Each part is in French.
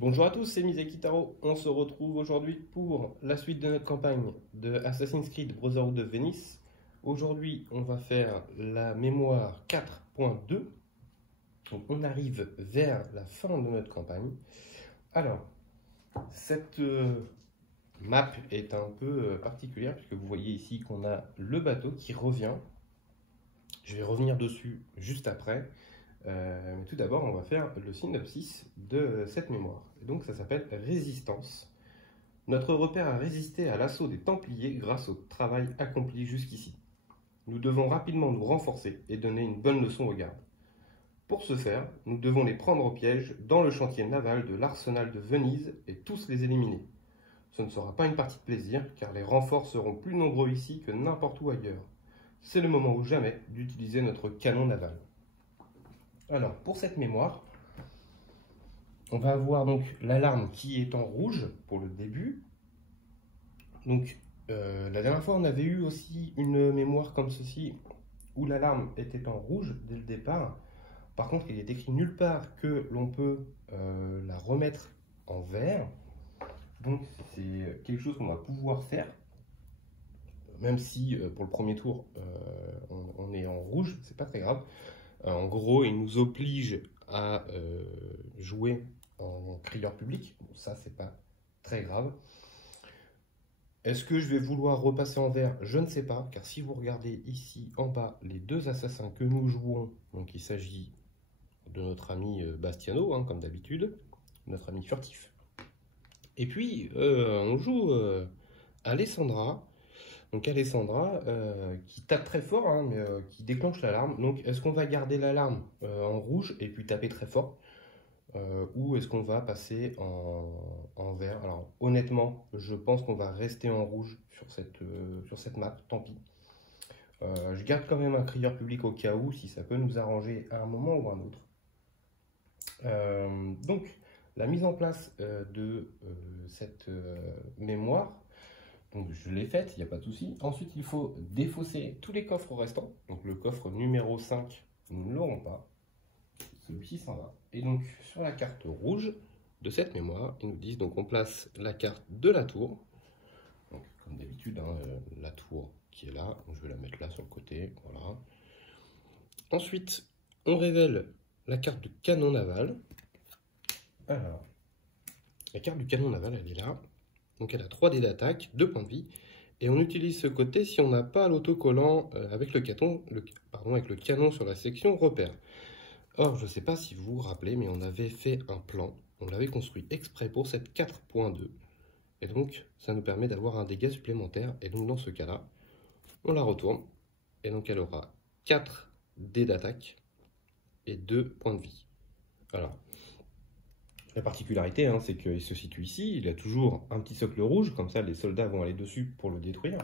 Bonjour à tous, c'est Mizeki-Taro. On se retrouve aujourd'hui pour la suite de notre campagne de Assassin's Creed Brotherhood of Venice. Aujourd'hui, on va faire la mémoire 4.2. Donc, on arrive vers la fin de notre campagne. Alors, cette map est un peu particulière puisque vous voyez ici qu'on a le bateau qui revient. Je vais revenir dessus juste après. Mais tout d'abord, on va faire le synopsis de cette mémoire. Et donc, ça s'appelle Résistance. Notre repère a résisté à l'assaut des Templiers grâce au travail accompli jusqu'ici. Nous devons rapidement nous renforcer et donner une bonne leçon aux gardes. Pour ce faire, nous devons les prendre au piège dans le chantier naval de l'arsenal de Venise et tous les éliminer. Ce ne sera pas une partie de plaisir, car les renforts seront plus nombreux ici que n'importe où ailleurs. C'est le moment ou jamais d'utiliser notre canon naval. Alors, pour cette mémoire, on va avoir donc l'alarme qui est en rouge pour le début. Donc, la dernière fois, on avait eu aussi une mémoire comme ceci, où l'alarme était en rouge dès le départ. Par contre, il est écrit nulle part que l'on peut la remettre en vert. Donc, c'est quelque chose qu'on va pouvoir faire. Même si pour le premier tour, on est en rouge, c'est pas très grave. En gros, il nous oblige à jouer en crieur public. Bon, ça, c'est pas très grave. Est-ce que je vais vouloir repasser en vert? Je ne sais pas, car si vous regardez ici en bas les deux assassins que nous jouons, donc il s'agit de notre ami Bastiano, hein, comme d'habitude, notre ami furtif. Et puis, on joue Alessandra. Donc Alessandra, qui tape très fort, hein, mais qui déclenche l'alarme. Donc est-ce qu'on va garder l'alarme en rouge et puis taper très fort ou est-ce qu'on va passer en vert? Alors honnêtement, je pense qu'on va rester en rouge sur cette map, tant pis. Je garde quand même un crieur public au cas où, si ça peut nous arranger à un moment ou à un autre. Donc la mise en place de cette mémoire, donc je l'ai faite, il n'y a pas de souci. Ensuite, il faut défausser tous les coffres restants. Donc le coffre numéro 5, nous ne l'aurons pas. Celui-ci s'en va. Et donc sur la carte rouge de cette mémoire, ils nous disent donc on place la carte de la tour. Donc, comme d'habitude, hein, la tour qui est là. Donc, je vais la mettre là sur le côté. Voilà. Ensuite, on révèle la carte de canon naval. Alors, la carte du canon naval, elle est là. Donc elle a 3 dés d'attaque, 2 points de vie. Et on utilise ce côté si on n'a pas l'autocollant avec le canon sur la section repère. Or, je ne sais pas si vous vous rappelez, mais on avait fait un plan. On l'avait construit exprès pour cette 4.2. Et donc, ça nous permet d'avoir un dégât supplémentaire. Et donc, dans ce cas-là, on la retourne. Et donc, elle aura 4 dés d'attaque et 2 points de vie. Voilà. La particularité, hein, c'est qu'il se situe ici, il a toujours un petit socle rouge, comme ça les soldats vont aller dessus pour le détruire.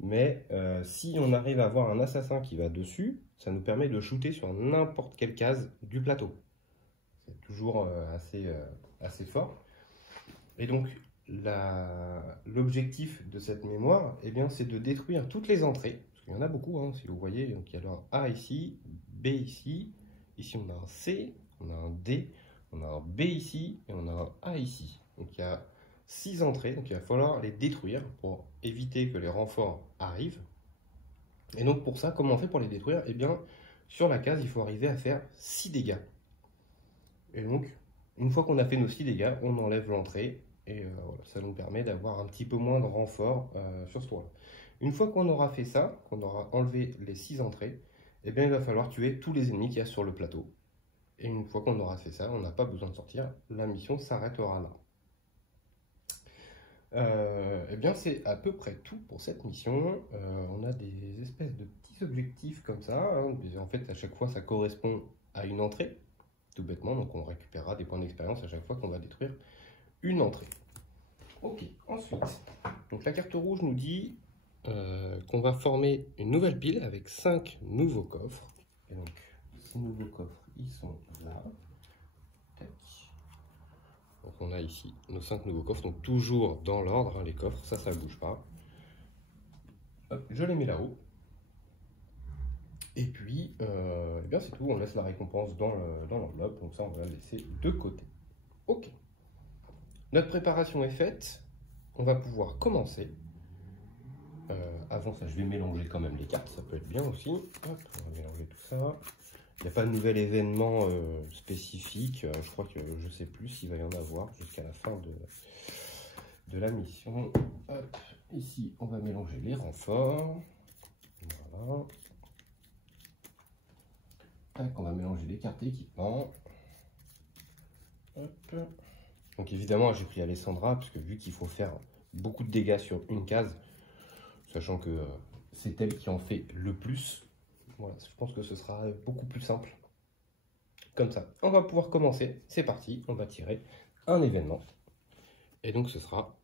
Mais si on arrive à avoir un assassin qui va dessus, ça nous permet de shooter sur n'importe quelle case du plateau. C'est toujours assez fort. Et donc, l'objectif de cette mémoire, eh bien, c'est de détruire toutes les entrées. Parce qu'il y en a beaucoup, hein, si vous voyez. Donc, il y a un A ici, B ici. Ici, on a un C, on a un D. On a un B ici et on a un A ici. Donc il y a 6 entrées, donc il va falloir les détruire pour éviter que les renforts arrivent. Et donc pour ça, comment on fait pour les détruire? Eh bien, sur la case, il faut arriver à faire 6 dégâts. Et donc, une fois qu'on a fait nos 6 dégâts, on enlève l'entrée. Et voilà, ça nous permet d'avoir un petit peu moins de renforts sur ce tour-là. Une fois qu'on aura fait ça, qu'on aura enlevé les 6 entrées, eh bien, il va falloir tuer tous les ennemis qu'il y a sur le plateau. Et une fois qu'on aura fait ça, on n'a pas besoin de sortir, la mission s'arrêtera là. Eh bien, c'est à peu près tout pour cette mission. On a des espèces de petits objectifs comme ça. Hein. En fait, à chaque fois, ça correspond à une entrée, tout bêtement. Donc, on récupérera des points d'expérience à chaque fois qu'on va détruire une entrée. Ok, ensuite, donc la carte rouge nous dit qu'on va former une nouvelle pile avec 5 nouveaux coffres. Et donc, ces nouveaux coffres, ils sont là. Tac. Donc on a ici nos 5 nouveaux coffres, donc toujours dans l'ordre, hein, les coffres, ça ne bouge pas. Hop, je les mets là-haut. Et puis, c'est tout, on laisse la récompense dans l'enveloppe, donc ça on va la laisser de côté. Ok. Notre préparation est faite. On va pouvoir commencer. Avant ça, je vais mélanger quand même les cartes. Ça peut être bien aussi. Hop, on va mélanger tout ça. Il n'y a pas de nouvel événement spécifique. Je crois que je ne sais plus s'il va y en avoir jusqu'à la fin de la mission. Hop, ici, on va mélanger les renforts. Voilà. Tac, on va mélanger les cartes équipement. Hop. Donc évidemment, j'ai pris Alessandra, parce que vu qu'il faut faire beaucoup de dégâts sur une case, sachant que c'est elle qui en fait le plus, voilà, je pense que ce sera beaucoup plus simple. Comme ça, on va pouvoir commencer. C'est parti, on va tirer un événement. Et donc ce sera,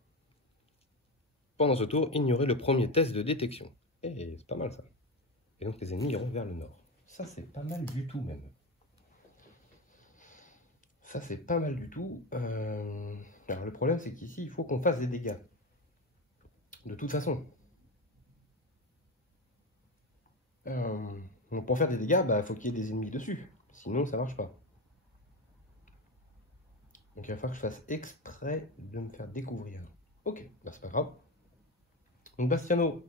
pendant ce tour, ignorer le premier test de détection. Et c'est pas mal ça. Et donc les ennemis iront vers le nord. Ça, c'est pas mal du tout même. Ça, c'est pas mal du tout. Alors, le problème, c'est qu'ici, il faut qu'on fasse des dégâts. De toute façon. Donc, pour faire des dégâts, il faut qu'il y ait des ennemis dessus. Sinon, ça marche pas. Donc, il va falloir que je fasse exprès de me faire découvrir. Ok, c'est pas grave. Donc, Bastiano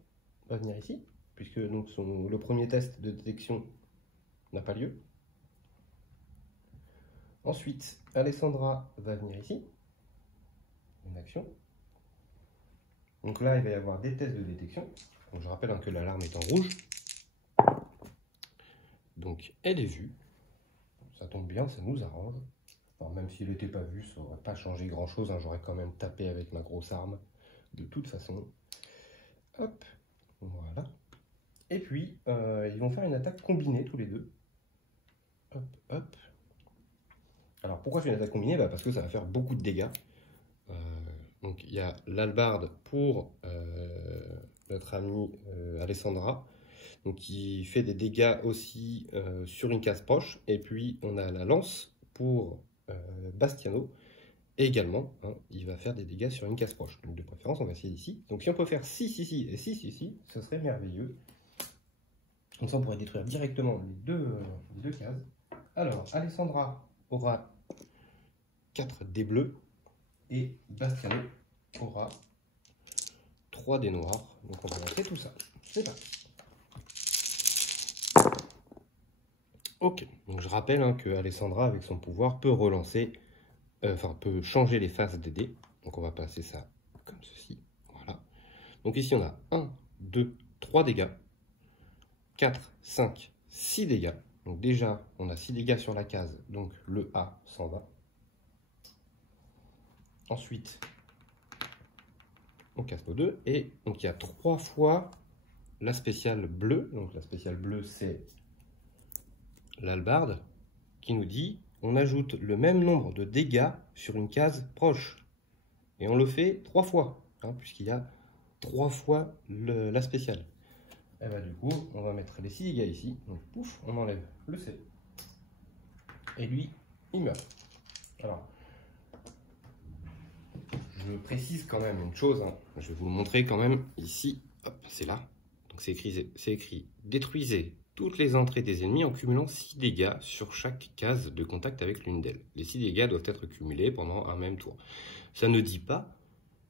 va venir ici, puisque donc, le premier test de détection n'a pas lieu. Ensuite, Alessandra va venir ici. Une action. Donc là, il va y avoir des tests de détection. Donc, je rappelle que l'alarme est en rouge. Donc, elle est vue. Ça tombe bien, ça nous arrange. Alors, même s'il n'était pas vu, ça n'aurait pas changé grand-chose. J'aurais quand même tapé avec ma grosse arme. De toute façon. Hop. Voilà. Et puis, ils vont faire une attaque combinée, tous les deux. Hop, hop. Alors, pourquoi je fais une attaque combinée? Parce que ça va faire beaucoup de dégâts. Donc, il y a l'hallebarde pour notre amie Alessandra. Donc, qui fait des dégâts aussi sur une case proche. Et puis, on a la lance pour Bastiano. Et également, il va faire des dégâts sur une case proche. Donc, de préférence, on va essayer ici. Donc, si on peut faire 6 ici et 6 ici, ce serait merveilleux. Comme ça, on pourrait détruire directement les deux cases. Alors, Alessandra aura 4 dés bleus. Et Bastiano aura 3 dés noirs. Donc, on va lancer tout ça. C'est parti. Ok, donc je rappelle que Alessandra, avec son pouvoir, peut relancer, peut changer les phases des dés. Donc on va passer ça comme ceci. Voilà. Donc ici on a 1, 2, 3 dégâts, 4, 5, 6 dégâts. Donc déjà, on a 6 dégâts sur la case, donc le A s'en va. Ensuite, on casse nos 2, et donc il y a 3 fois la spéciale bleue. Donc la spéciale bleue, c'est l'hallebarde, qui nous dit on ajoute le même nombre de dégâts sur une case proche. Et on le fait 3 fois, puisqu'il y a 3 fois la spéciale. Et du coup, on va mettre les 6 dégâts ici. Donc pouf, on enlève le C. Et lui, il meurt. Alors, je précise quand même une chose. Je vais vous montrer quand même ici. Hop, c'est là. Donc c'est écrit détruisez toutes les entrées des ennemis en cumulant 6 dégâts sur chaque case de contact avec l'une d'elles. Les 6 dégâts doivent être cumulés pendant un même tour. Ça ne dit pas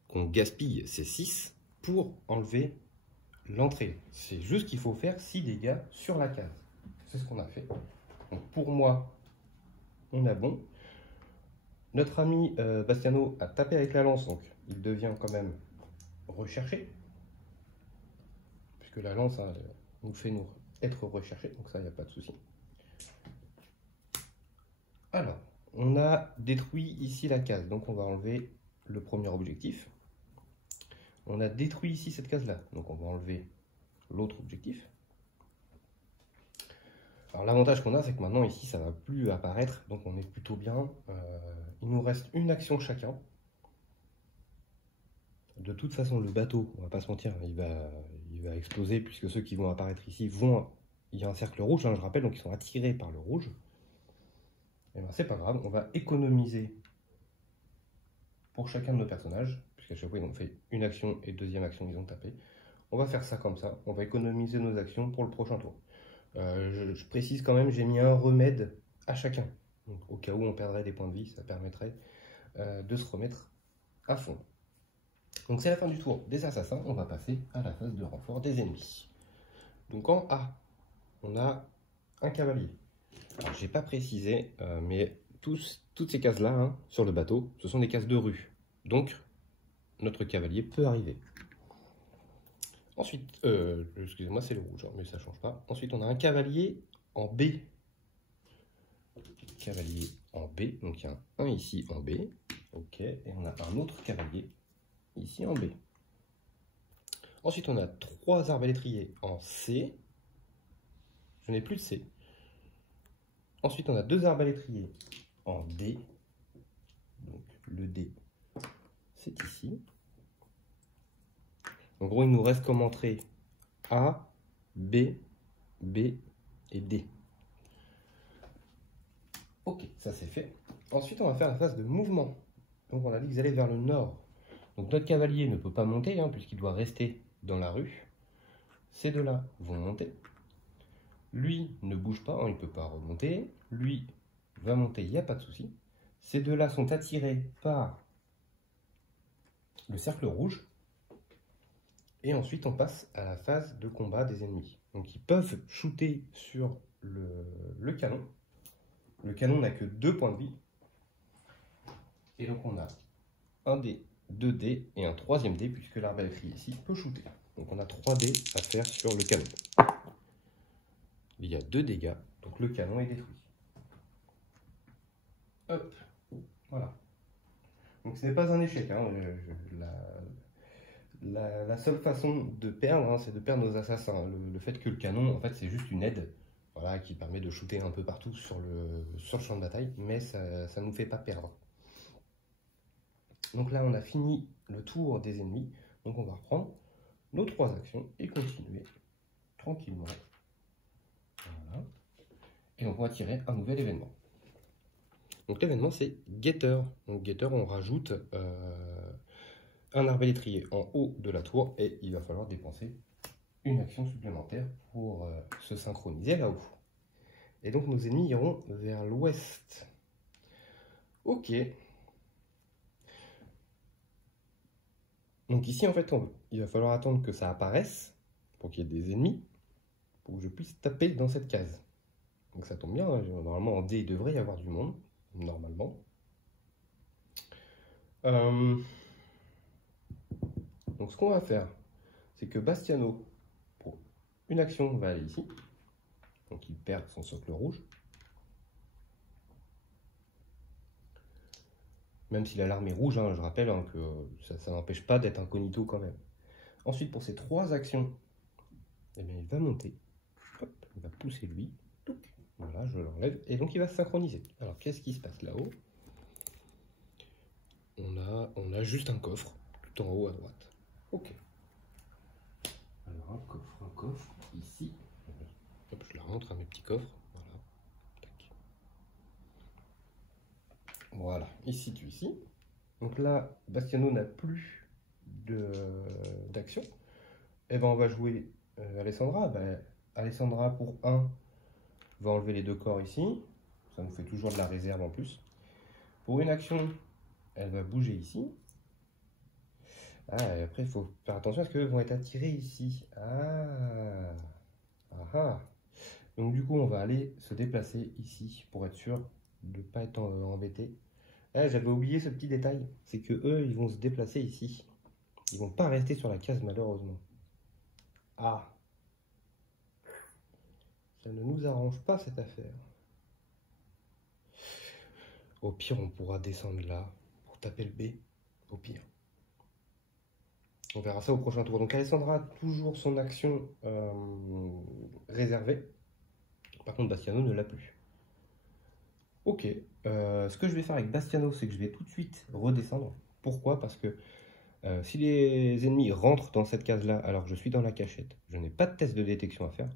qu'on gaspille ces 6 pour enlever l'entrée. C'est juste qu'il faut faire 6 dégâts sur la case. C'est ce qu'on a fait. Donc pour moi, on a bon. Notre ami Bastiano a tapé avec la lance, donc il devient quand même recherché. Puisque la lance nous fait être recherché, donc ça, il n'y a pas de souci. Alors, on a détruit ici la case, donc on va enlever le premier objectif. On a détruit ici cette case-là, donc on va enlever l'autre objectif. Alors l'avantage qu'on a, c'est que maintenant ici, ça ne va plus apparaître, donc on est plutôt bien. Il nous reste une action chacun. De toute façon, le bateau, on va pas se mentir, il va exploser, puisque ceux qui vont apparaître ici vont... Il y a un cercle rouge, je rappelle, donc ils sont attirés par le rouge. Et c'est pas grave, on va économiser pour chacun de nos personnages, puisqu'à chaque fois ils ont fait une action et deuxième action ils ont tapé. On va faire ça comme ça, on va économiser nos actions pour le prochain tour. Je précise quand même, j'ai mis un remède à chacun. Donc, au cas où on perdrait des points de vie, ça permettrait de se remettre à fond. Donc c'est la fin du tour des assassins, on va passer à la phase de renfort des ennemis. Donc en A, on a un cavalier. Alors j'ai pas précisé, mais toutes ces cases-là, hein, sur le bateau, ce sont des cases de rue. Donc notre cavalier peut arriver. Ensuite, excusez-moi, c'est le rouge, hein, mais ça change pas. Ensuite, on a un cavalier en B. Cavalier en B, donc il y a un ici en B. Ok, et on a un autre cavalier ici en B. Ensuite, on a 3 arbalétriers en C. Je n'ai plus de C. Ensuite, on a 2 arbalétriers en D. Donc, le D, c'est ici. En gros, il nous reste comme entrée A, B, B et D. Ok, ça c'est fait. Ensuite, on va faire la phase de mouvement. Donc, on a dit qu'ils allaient vers le nord. Donc, notre cavalier ne peut pas monter, hein, puisqu'il doit rester dans la rue. Ces deux-là vont monter. Lui ne bouge pas, hein, il ne peut pas remonter. Lui va monter, il n'y a pas de souci. Ces deux-là sont attirés par le cercle rouge. Et ensuite, on passe à la phase de combat des ennemis. Donc, ils peuvent shooter sur le canon. Le canon n'a que 2 points de vie. Et donc, on a un dé, 2 dés et un 3e dé, puisque l'arbalétrier ici peut shooter. Donc, on a 3 dés à faire sur le canon. Il y a 2 dégâts, donc le canon est détruit. Hop, voilà. Donc, ce n'est pas un échec, hein. La seule façon de perdre, hein, c'est de perdre nos assassins. Le fait que le canon, en fait, c'est juste une aide, voilà, qui permet de shooter un peu partout sur le champ de bataille, mais ça ne nous fait pas perdre. Donc là, on a fini le tour des ennemis. Donc on va reprendre nos 3 actions et continuer tranquillement. Voilà. Et donc on va tirer un nouvel événement. Donc l'événement, c'est Getter. Donc Getter, on rajoute un arbalétrier en haut de la tour et il va falloir dépenser une action supplémentaire pour se synchroniser là-haut. Et donc nos ennemis iront vers l'ouest. Ok. Donc ici, en fait, il va falloir attendre que ça apparaisse pour qu'il y ait des ennemis, pour que je puisse taper dans cette case. Donc ça tombe bien, hein, normalement en D, il devrait y avoir du monde, normalement. Donc ce qu'on va faire, c'est que Bastiano, pour une action, va aller ici. Donc il perd son socle rouge. Même si l'alarme est rouge, hein, je rappelle hein, que ça n'empêche pas d'être incognito quand même. Ensuite, pour ces 3 actions, eh bien, il va monter. Hop, il va pousser lui. Voilà, je l'enlève. Et donc il va se synchroniser. Alors qu'est-ce qui se passe là-haut? On a juste un coffre, tout en haut à droite. Ok. Alors un coffre ici. Hop, je la rentre à mes petits coffres. Voilà. Tac. Voilà, il se situe ici. Donc là, Bastiano n'a plus d'action. Et ben on va jouer Alessandra. Ben, Alessandra pour 1 va enlever les 2 corps ici. Ça nous fait toujours de la réserve en plus. Pour une action, elle va bouger ici. Ah, et après, il faut faire attention parce qu'eux vont être attirés ici. Ah. Donc du coup, on va aller se déplacer ici pour être sûr de ne pas être embêté. Ah, j'avais oublié ce petit détail. C'est que eux, ils vont se déplacer ici. Ils vont pas rester sur la case, malheureusement. Ah. Ça ne nous arrange pas, cette affaire. Au pire, on pourra descendre là pour taper le B. Au pire. On verra ça au prochain tour. Donc Alessandra a toujours son action réservée. Par contre, Bastiano ne l'a plus. Ok. Ce que je vais faire avec Bastiano, c'est que je vais tout de suite redescendre. Pourquoi? Parce que si les ennemis rentrent dans cette case-là alors que je suis dans la cachette, je n'ai pas de test de détection à faire.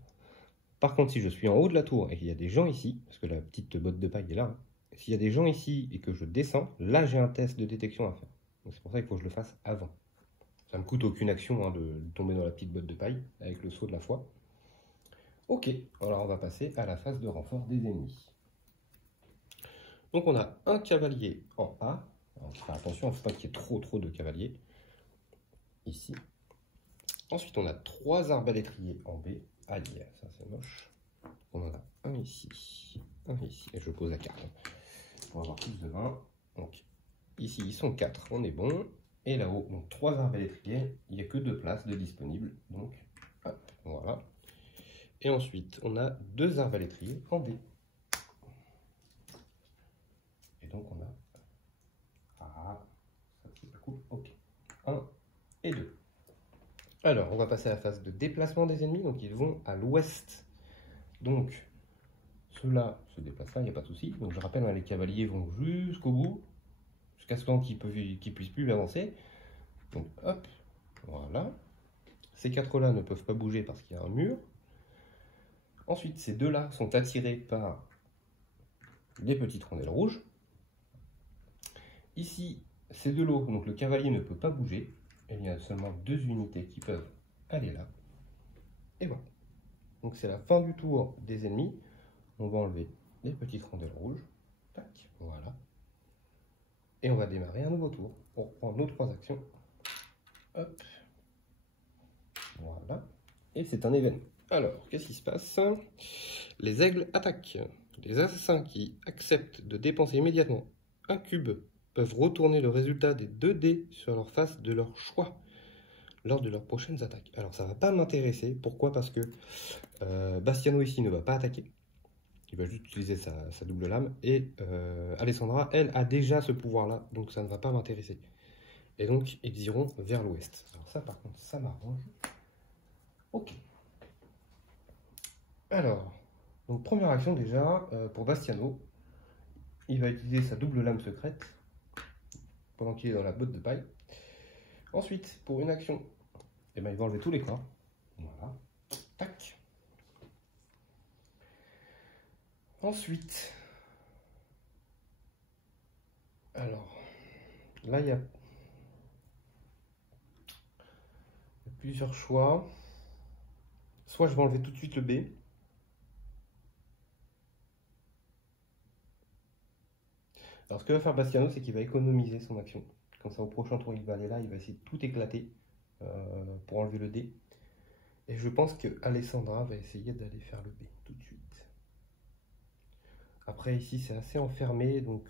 Par contre, si je suis en haut de la tour et qu'il y a des gens ici, parce que la petite botte de paille est là, hein, s'il y a des gens ici et que je descends, là j'ai un test de détection à faire. Donc c'est pour ça qu'il faut que je le fasse avant. Ça me coûte aucune action hein, de tomber dans la petite botte de paille avec le saut de la foi. Ok, alors on va passer à la phase de renfort des ennemis. Donc on a un cavalier en A. Alors faut faire attention, il ne faut pas qu'il y ait trop de cavaliers. Ici. Ensuite, on a 3 arbalétriers en B. Aïe, ça c'est moche. On en a un ici, et je pose la carte pour avoir plus de 20. Donc, ici, ils sont 4, on est bon. Et là-haut, donc 3 arbalétriers, il n'y a que 2 places de disponibles. Donc, hop, voilà. Et ensuite, on a 2 arbalétriers en D. Et donc, on a... Ah, ça c'est pas cool. Ok. 1 et 2. Alors, on va passer à la phase de déplacement des ennemis. Donc, ils vont à l'ouest. Donc, ceux-là se déplacent là, il n'y a pas de souci. Donc, je rappelle, hein, les cavaliers vont jusqu'au bout, jusqu'à ce temps qu'ils ne puissent plus avancer. Donc, hop, voilà. Ces 4-là ne peuvent pas bouger parce qu'il y a un mur. Ensuite, ces 2-là sont attirés par les petites rondelles rouges. Ici, c'est de l'eau, donc le cavalier ne peut pas bouger. Et il y a seulement 2 unités qui peuvent aller là. Et voilà. Donc c'est la fin du tour des ennemis. On va enlever les petites rondelles rouges. Tac, voilà. Et on va démarrer un nouveau tour pour prendre nos 3 actions. Hop. Voilà. Et c'est un événement. Alors, qu'est-ce qui se passe? Les aigles attaquent. Les assassins qui acceptent de dépenser immédiatement un cube peuvent retourner le résultat des 2 dés sur leur face de leur choix lors de leurs prochaines attaques. Alors ça ne va pas m'intéresser. Pourquoi? Parce que Bastiano ici ne va pas attaquer. Il va juste utiliser sa double lame. Et Alessandra, elle, a déjà ce pouvoir-là. Donc ça ne va pas m'intéresser. Et donc ils iront vers l'ouest. Alors ça par contre, ça m'arrange. Ok. Alors, donc première action déjà, pour Bastiano. Il va utiliser sa double lame secrète pendant qu'il est dans la botte de paille. Ensuite, pour une action, eh ben, il va enlever tous les corps. Voilà. Tac. Ensuite, alors, là, il y a plusieurs choix. Soit je vais enlever tout de suite le B. Alors, ce que va faire Bastiano, c'est qu'il va économiser son action. Comme ça, au prochain tour, il va aller là, il va essayer de tout éclater pour enlever le D. Et je pense que Alessandra va essayer d'aller faire le B tout de suite. Après, ici, c'est assez enfermé, donc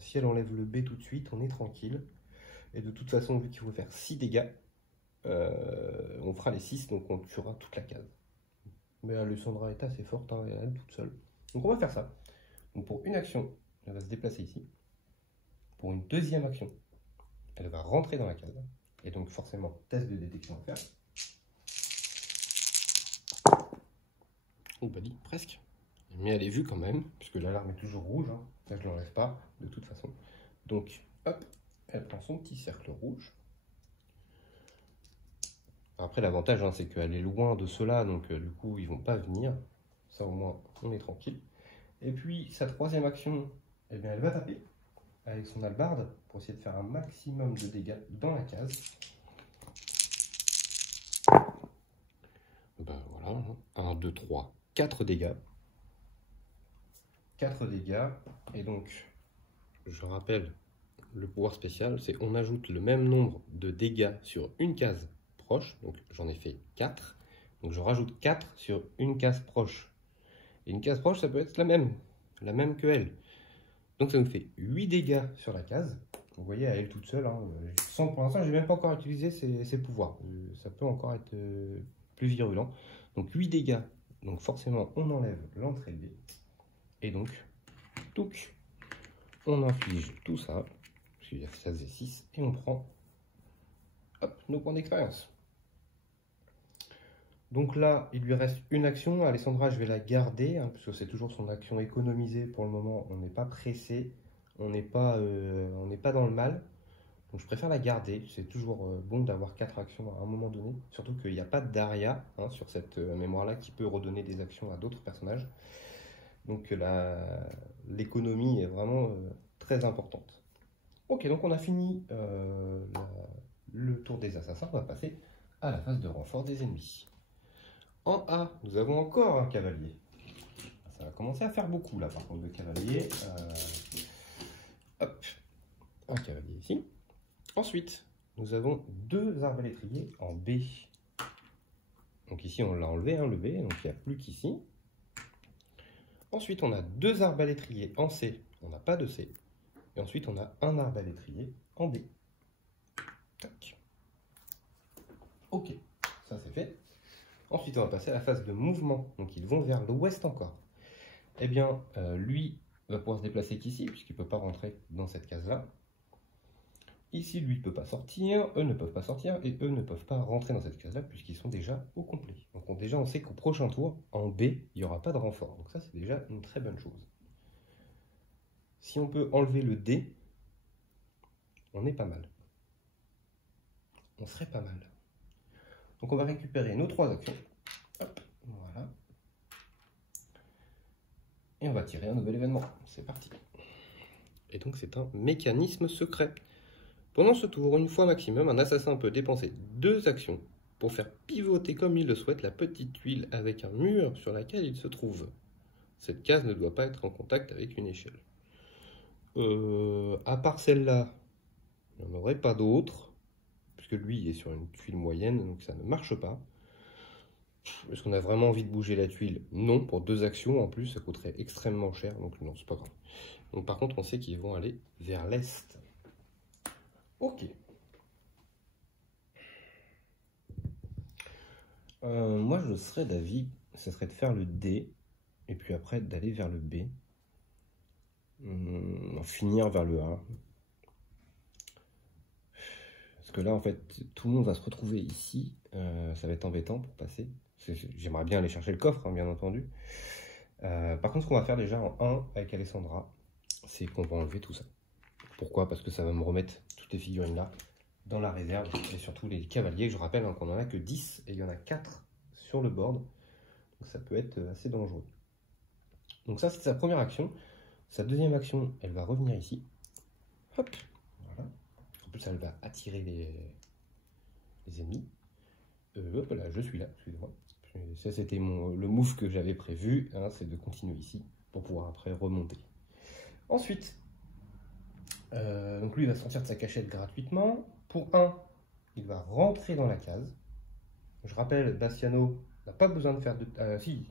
si elle enlève le B tout de suite, on est tranquille. Et de toute façon, vu qu'il faut faire 6 dégâts, on fera les 6, donc on tuera toute la case. Mais Alessandra est assez forte, hein, elle toute seule. Donc on va faire ça. Donc pour une action, elle va se déplacer ici. Pour une deuxième action, elle va rentrer dans la case. Et donc forcément, test de détection à faire. Oh bah dit, presque. Mais elle est vue quand même, puisque l'alarme est toujours rouge. Hein. Là, je ne l'enlève pas, de toute façon. Donc, hop, elle prend son petit cercle rouge. Après, l'avantage, hein, c'est qu'elle est loin de ceux-là, donc du coup, ils ne vont pas venir. Ça, au moins, on est tranquille. Et puis, sa troisième action, eh bien, elle va taper avec son hallebarde pour essayer de faire un maximum de dégâts dans la case. Ben voilà, 1, 2, 3, 4 dégâts. 4 dégâts. Et donc, je rappelle, le pouvoir spécial, c'est on ajoute le même nombre de dégâts sur une case proche. Donc, j'en ai fait 4. Donc, je rajoute 4 sur une case proche. Et une case proche, ça peut être la même que elle. Donc, ça nous fait 8 dégâts sur la case. Vous voyez, à elle toute seule. Hein, pour l'instant, je n'ai même pas encore utilisé ses pouvoirs. Ça peut encore être plus virulent. Donc, 8 dégâts. Donc, forcément, on enlève l'entrée B. Et donc, touc, on inflige tout ça. Parce qu'il y a 16 et 6. Et on prend hop, nos points d'expérience. Donc là, il lui reste une action. Alessandra, je vais la garder, hein, puisque c'est toujours son action économisée pour le moment. On n'est pas pressé, on n'est pas dans le mal. Donc je préfère la garder. C'est toujours bon d'avoir 4 actions à un moment donné. Surtout qu'il n'y a pas d'Aria hein, sur cette mémoire-là qui peut redonner des actions à d'autres personnages. Donc l'économie est vraiment très importante. Ok, donc on a fini le tour des assassins. On va passer à la phase de renfort des ennemis. En A, nous avons encore un cavalier. Ça va commencer à faire beaucoup là par contre de cavaliers. Hop. un cavalier ici. Ensuite, nous avons deux arbalétriers en B. Donc ici, on l'a enlevé, hein, le B, donc il n'y a plus qu'ici. Ensuite, on a deux arbalétriers en C, on n'a pas de C. Et ensuite, on a un arbalétrier en D. Tac. Ok, ça c'est fait. Ensuite, on va passer à la phase de mouvement. Donc, ils vont vers l'ouest encore. Eh bien, lui va pouvoir se déplacer qu'ici, puisqu'il ne peut pas rentrer dans cette case-là. Ici, lui ne peut pas sortir, eux ne peuvent pas sortir, et eux ne peuvent pas rentrer dans cette case-là, puisqu'ils sont déjà au complet. Donc déjà, on sait qu'au prochain tour, en B, il n'y aura pas de renfort. Donc ça, c'est déjà une très bonne chose. Si on peut enlever le D, on est pas mal. On serait pas mal. Donc on va récupérer nos trois actions. Hop, voilà. Et on va tirer un nouvel événement. C'est parti. Et donc c'est un mécanisme secret. Pendant ce tour, une fois maximum, un assassin peut dépenser deux actions pour faire pivoter comme il le souhaite la petite tuile avec un mur sur laquelle il se trouve. Cette case ne doit pas être en contact avec une échelle. À part celle-là, il n'y en aurait pas d'autres, puisque lui il est sur une tuile moyenne, donc ça ne marche pas. Est-ce qu'on a vraiment envie de bouger la tuile? Non, pour deux actions en plus, ça coûterait extrêmement cher, donc non, c'est pas grave. Donc par contre, on sait qu'ils vont aller vers l'est. Ok. Moi, je serais d'avis, ce serait de faire le D, et puis après d'aller vers le B. Finir vers le A. Parce que là, en fait, tout le monde va se retrouver ici. Ça va être embêtant pour passer. J'aimerais bien aller chercher le coffre, hein, bien entendu. Par contre, ce qu'on va faire déjà en 1 avec Alessandra, c'est qu'on va enlever tout ça. Pourquoi? Parce que ça va me remettre toutes les figurines là dans la réserve, et surtout les cavaliers. Je rappelle hein, qu'on n'en a que 10 et il y en a 4 sur le board. Donc ça peut être assez dangereux. Donc ça, c'est sa première action. Sa deuxième action, elle va revenir ici. Hop, voilà. En plus, elle va attirer les ennemis. Hop là, je suis là, excusez-moi. Ça, c'était le move que j'avais prévu, hein, c'est de continuer ici pour pouvoir après remonter. Ensuite, donc lui, il va sortir de sa cachette gratuitement. Pour 1, il va rentrer dans la case. Je rappelle, Bastiano n'a pas besoin de faire de... si,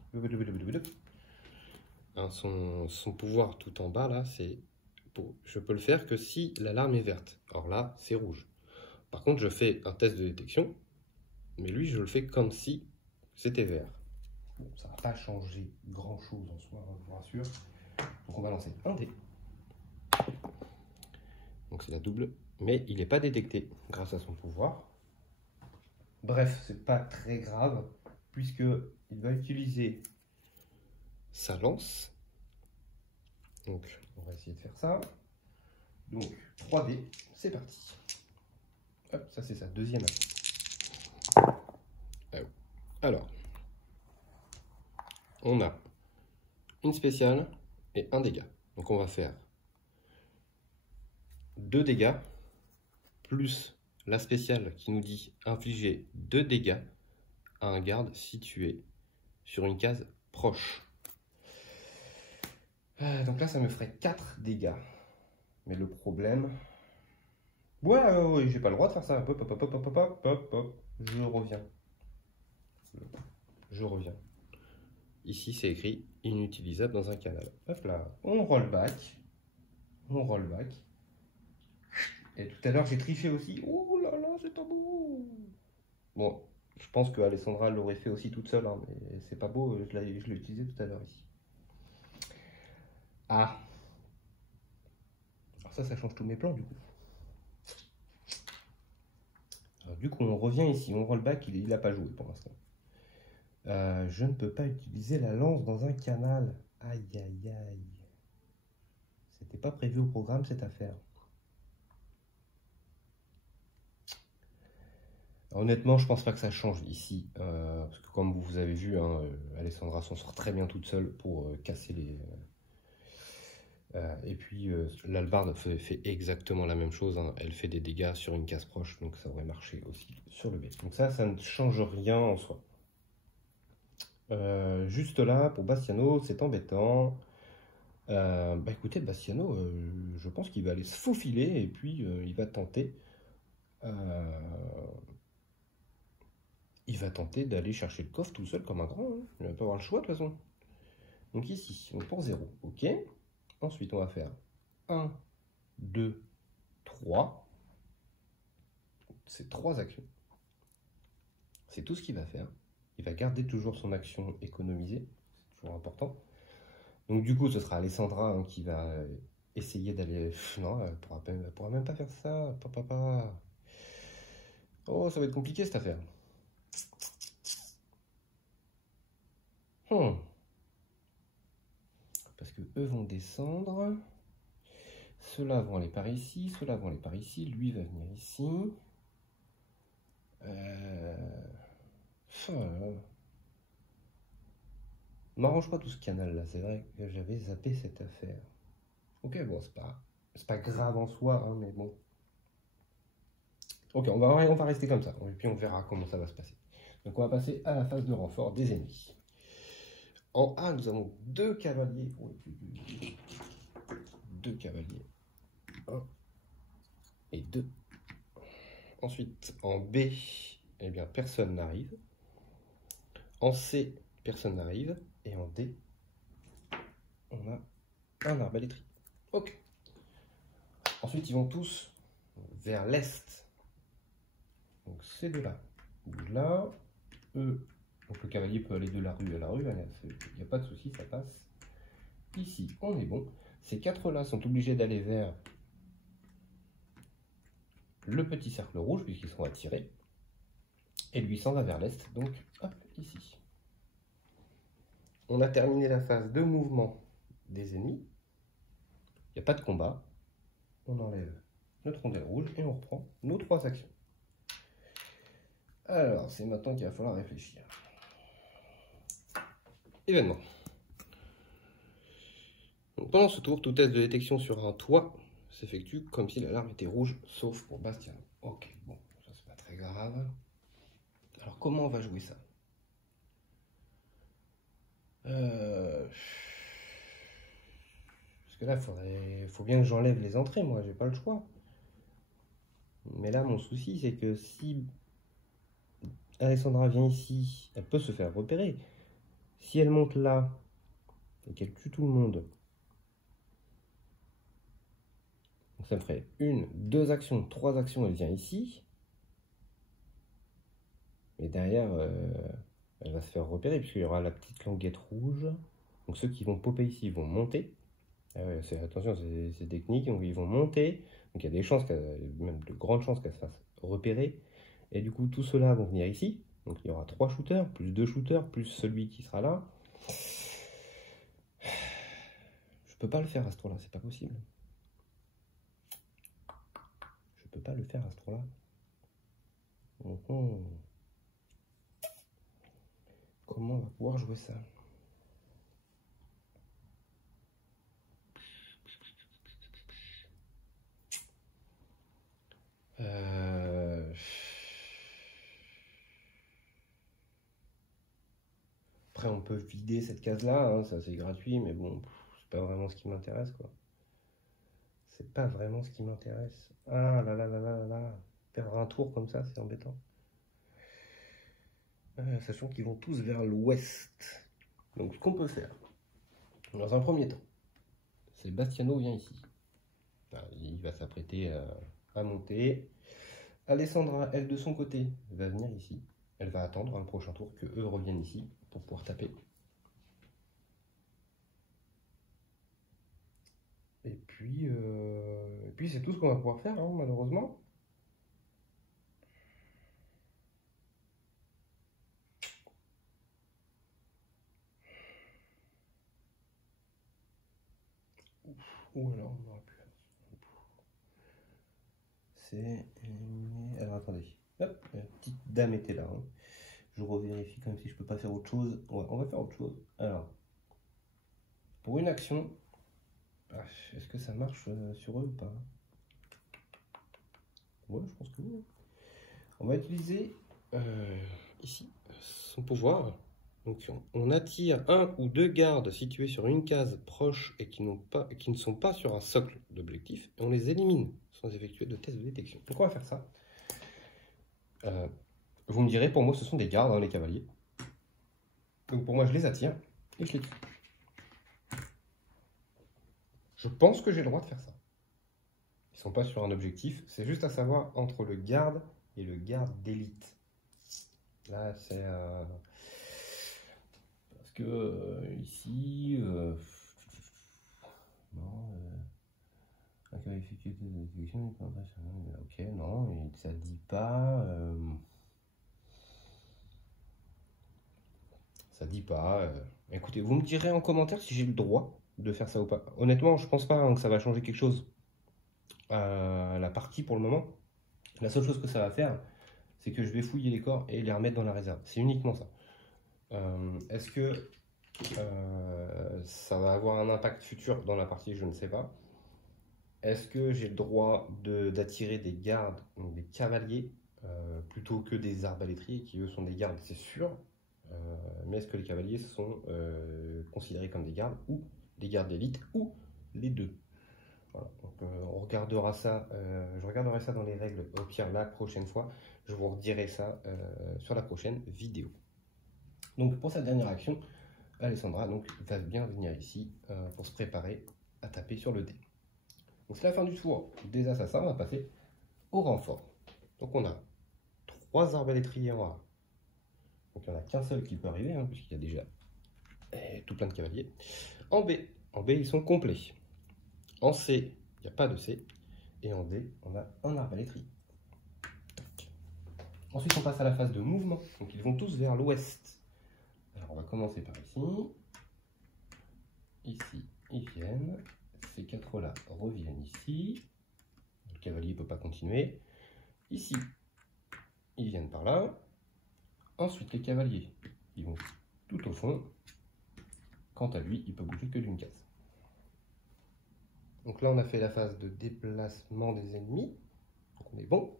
hein, son pouvoir tout en bas, là, c'est... Je peux le faire que si l'alarme est verte. Or là, c'est rouge. Par contre, je fais un test de détection, mais lui, je le fais comme si c'était vert. Bon, ça va pas changer grand-chose en soi, hein, je vous rassure. Donc on va lancer un dé. Donc c'est la double, mais il n'est pas détecté grâce à son pouvoir. Bref, c'est pas très grave, puisque il va utiliser sa lance. Donc on va essayer de faire ça. Donc 3D, c'est parti. Hop, ça c'est sa deuxième action. Alors, on a une spéciale et un dégât. Donc on va faire 2 dégâts plus la spéciale qui nous dit infliger 2 dégâts à un garde situé sur une case proche. Donc là, ça me ferait 4 dégâts. Mais le problème... Ouais, j'ai pas le droit de faire ça. Hop, hop, hop, hop, hop, hop, hop, hop. Je reviens. Je reviens. Ici, c'est écrit inutilisable dans un canal. Hop là, on roll back. On roll back. Et tout à l'heure, j'ai triché aussi. Oh là là, c'est pas beau. Bon, je pense que Alessandra l'aurait fait aussi toute seule, hein, mais c'est pas beau. Je l'ai utilisé tout à l'heure ici. Ah. Alors ça change tous mes plans du coup. Alors, du coup, on revient ici. On roll back. Il n'a pas joué pour l'instant. Je ne peux pas utiliser la lance dans un canal. Aïe, aïe, aïe. C'était pas prévu au programme cette affaire. Alors, honnêtement, je pense pas que ça change ici. Parce que comme vous avez vu, hein, Alessandra s'en sort très bien toute seule pour casser les... et puis l'albarde fait exactement la même chose. Hein. Elle fait des dégâts sur une case proche. Donc ça aurait marché aussi sur le B. Donc ça ne change rien en soi. Juste là, pour Bastiano, c'est embêtant. Bah écoutez, Bastiano, je pense qu'il va aller se faufiler et puis il va tenter d'aller chercher le coffre tout seul comme un grand, hein. Il va pas avoir le choix de toute façon. Donc ici, on pour 0, ok. Ensuite, on va faire 1, 2, 3. C'est 3 actions. C'est tout ce qu'il va faire. Il va garder toujours son action économisée, c'est toujours important. Donc du coup, ce sera Alessandra hein, qui va essayer d'aller... Non, elle pourra même pas faire ça. Papa. Oh, ça va être compliqué cette affaire. Parce que eux vont descendre. Ceux-là vont aller par ici. Ceux-là vont aller par ici. Lui va venir ici. M'arrange pas tout ce canal là. C'est vrai que j'avais zappé cette affaire. Ok, bon, c'est pas grave en soi, hein, mais bon. Ok, on va rester comme ça. Et puis on verra comment ça va se passer. Donc on va passer à la phase de renfort des ennemis. En A, nous avons 2 cavaliers. Deux cavaliers. 1 et 2. Ensuite, en B, eh bien, personne n'arrive. En C, personne n'arrive. Et en D, on a un arbalétrier. Ok. Ensuite, ils vont tous vers l'est. Donc ces deux-là bougent là. Eux, donc le cavalier peut aller de la rue à la rue. Il n'y a pas de souci, ça passe. Ici, on est bon. Ces 4-là sont obligés d'aller vers le petit cercle rouge, puisqu'ils sont attirés. Et lui s'en va vers l'est, donc hop, ici. On a terminé la phase de mouvement des ennemis. Il n'y a pas de combat. On enlève notre rondelle rouge et on reprend nos 3 actions. Alors, c'est maintenant qu'il va falloir réfléchir. Événement. Donc, pendant ce tour, tout test de détection sur un toit s'effectue comme si l'alarme était rouge, sauf pour Bastien. Ok, bon, ça c'est pas très grave. Alors, comment on va jouer ça? Parce que là, faut bien que j'enlève les entrées, moi, j'ai pas le choix. Mais là, mon souci, c'est que si Alessandra vient ici, elle peut se faire repérer. Si elle monte là et qu'elle tue tout le monde, donc ça me ferait 1, 2 actions, 3 actions, elle vient ici. Et derrière, elle va se faire repérer puisqu'il y aura la petite languette rouge. Donc ceux qui vont popper ici vont monter. Attention, c'est technique. Donc ils vont monter. Donc il y a des chances, même de grandes chances qu'elle se fasse repérer. Et du coup, tous ceux-là vont venir ici. Donc il y aura 3 shooters, plus 2 shooters, plus celui qui sera là. Je peux pas le faire à ce tour-là, c'est pas possible. Je peux pas le faire à ce tour-là. Comment on va pouvoir jouer ça? Après, on peut vider cette case-là, hein, ça c'est gratuit, mais bon, c'est pas vraiment ce qui m'intéresse, quoi. C'est pas vraiment ce qui m'intéresse. Ah là là là là là, perdre un tour comme ça, c'est embêtant. Sachant qu'ils vont tous vers l'ouest. Donc ce qu'on peut faire, dans un premier temps, c'est Bastiano vient ici. Il va s'apprêter à monter. Alessandra, elle de son côté, va venir ici. Elle va attendre un prochain tour que eux reviennent ici pour pouvoir taper. Et puis c'est tout ce qu'on va pouvoir faire, hein, malheureusement. Ou alors on n'aura plus. C'est éliminé. Alors attendez. Hop, la petite dame était là. Hein. Je revérifie comme si je peux pas faire autre chose. Ouais, on va faire autre chose. Alors, pour une action, est-ce que ça marche sur eux ou pas? Ouais, je pense que oui. On va utiliser ici son pouvoir. Donc on attire un ou deux gardes situés sur une case proche et qui ne sont pas sur un socle d'objectif, et on les élimine sans effectuer de test de détection. Donc on va faire ça. Vous me direz, pour moi ce sont des gardes, hein, les cavaliers. Donc pour moi je les attire et je les tue. Je pense que j'ai le droit de faire ça. Ils ne sont pas sur un objectif, c'est juste à savoir entre le garde et le garde d'élite. Là c'est... Parce que ici... non... Ok, non, ça dit pas... ça dit pas... Écoutez, vous me direz en commentaire si j'ai le droit de faire ça ou pas. Honnêtement, je pense pas, hein, que ça va changer quelque chose à la partie pour le moment. La seule chose que ça va faire, c'est que je vais fouiller les corps et les remettre dans la réserve. C'est uniquement ça. Est-ce que ça va avoir un impact futur dans la partie? Je ne sais pas. Est-ce que j'ai le droit d'attirer des gardes, donc des cavaliers, plutôt que des arbalétriers qui eux sont des gardes? C'est sûr. Mais est-ce que les cavaliers sont considérés comme des gardes ou des gardes d'élite ou les deux? Voilà. Donc, on regardera ça, je regarderai ça dans les règles au pire la prochaine fois. Je vous redirai ça sur la prochaine vidéo. Donc pour cette dernière action, Alessandra donc, va bien venir ici pour se préparer à taper sur le dé. Donc c'est la fin du tour des assassins, on va passer au renfort. Donc on a 3 arbalétriers en A. Donc il n'y en a qu'un seul qui peut arriver, hein, puisqu'il y a déjà tout plein de cavaliers. En B, ils sont complets. En C, il n'y a pas de C. Et en D, on a un arbalétrier. Ensuite, on passe à la phase de mouvement. Donc ils vont tous vers l'ouest. Alors on va commencer par ici. Ici, ils viennent. Ces 4-là reviennent ici. Le cavalier ne peut pas continuer. Ici, ils viennent par là. Ensuite, les cavaliers, ils vont tout au fond. Quant à lui, il peut bouger que d'une case. Donc là, on a fait la phase de déplacement des ennemis. Donc on est bon.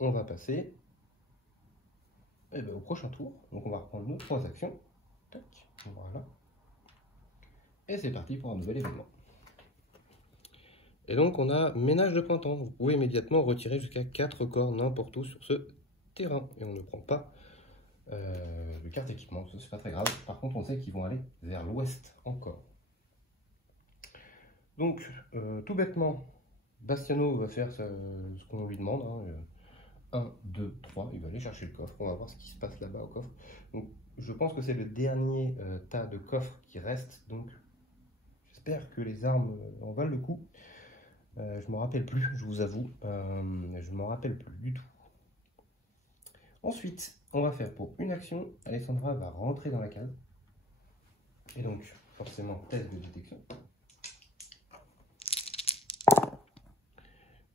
On va passer au prochain tour. Donc on va reprendre nos 3 actions. Tac, voilà. Et c'est parti pour un nouvel événement. Et donc on a ménage de printemps. Vous pouvez immédiatement retirer jusqu'à 4 corps n'importe où sur ce terrain. Et on ne prend pas de carte équipement, c'est pas très grave. Par contre, on sait qu'ils vont aller vers l'ouest encore. Donc, tout bêtement, Bastiano va faire ce qu'on lui demande. Hein. 1, 2, 3, il va aller chercher le coffre. On va voir ce qui se passe là-bas au coffre. Donc, je pense que c'est le dernier tas de coffres qui reste. Donc, j'espère que les armes en valent le coup. Je m'en rappelle plus, je vous avoue. Je m'en rappelle plus du tout. Ensuite, on va faire pour une action, Alessandra va rentrer dans la case. Et donc, forcément, test de détection.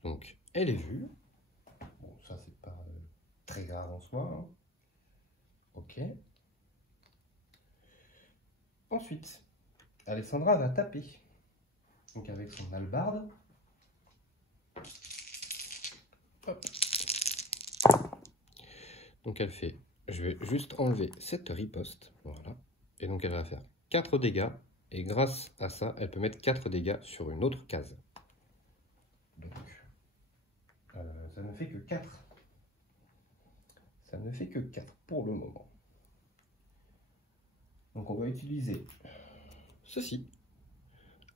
Donc, elle est vue. Bon, ça, c'est pas très grave en soi. Hein. Ok. Ensuite, Alessandra va taper. Donc, avec son hallebarde. Hop. Donc elle fait, je vais juste enlever cette riposte, voilà, et donc elle va faire 4 dégâts, et grâce à ça, elle peut mettre 4 dégâts sur une autre case. Donc, ça ne fait que 4. Ça ne fait que 4 pour le moment. Donc on va utiliser ceci.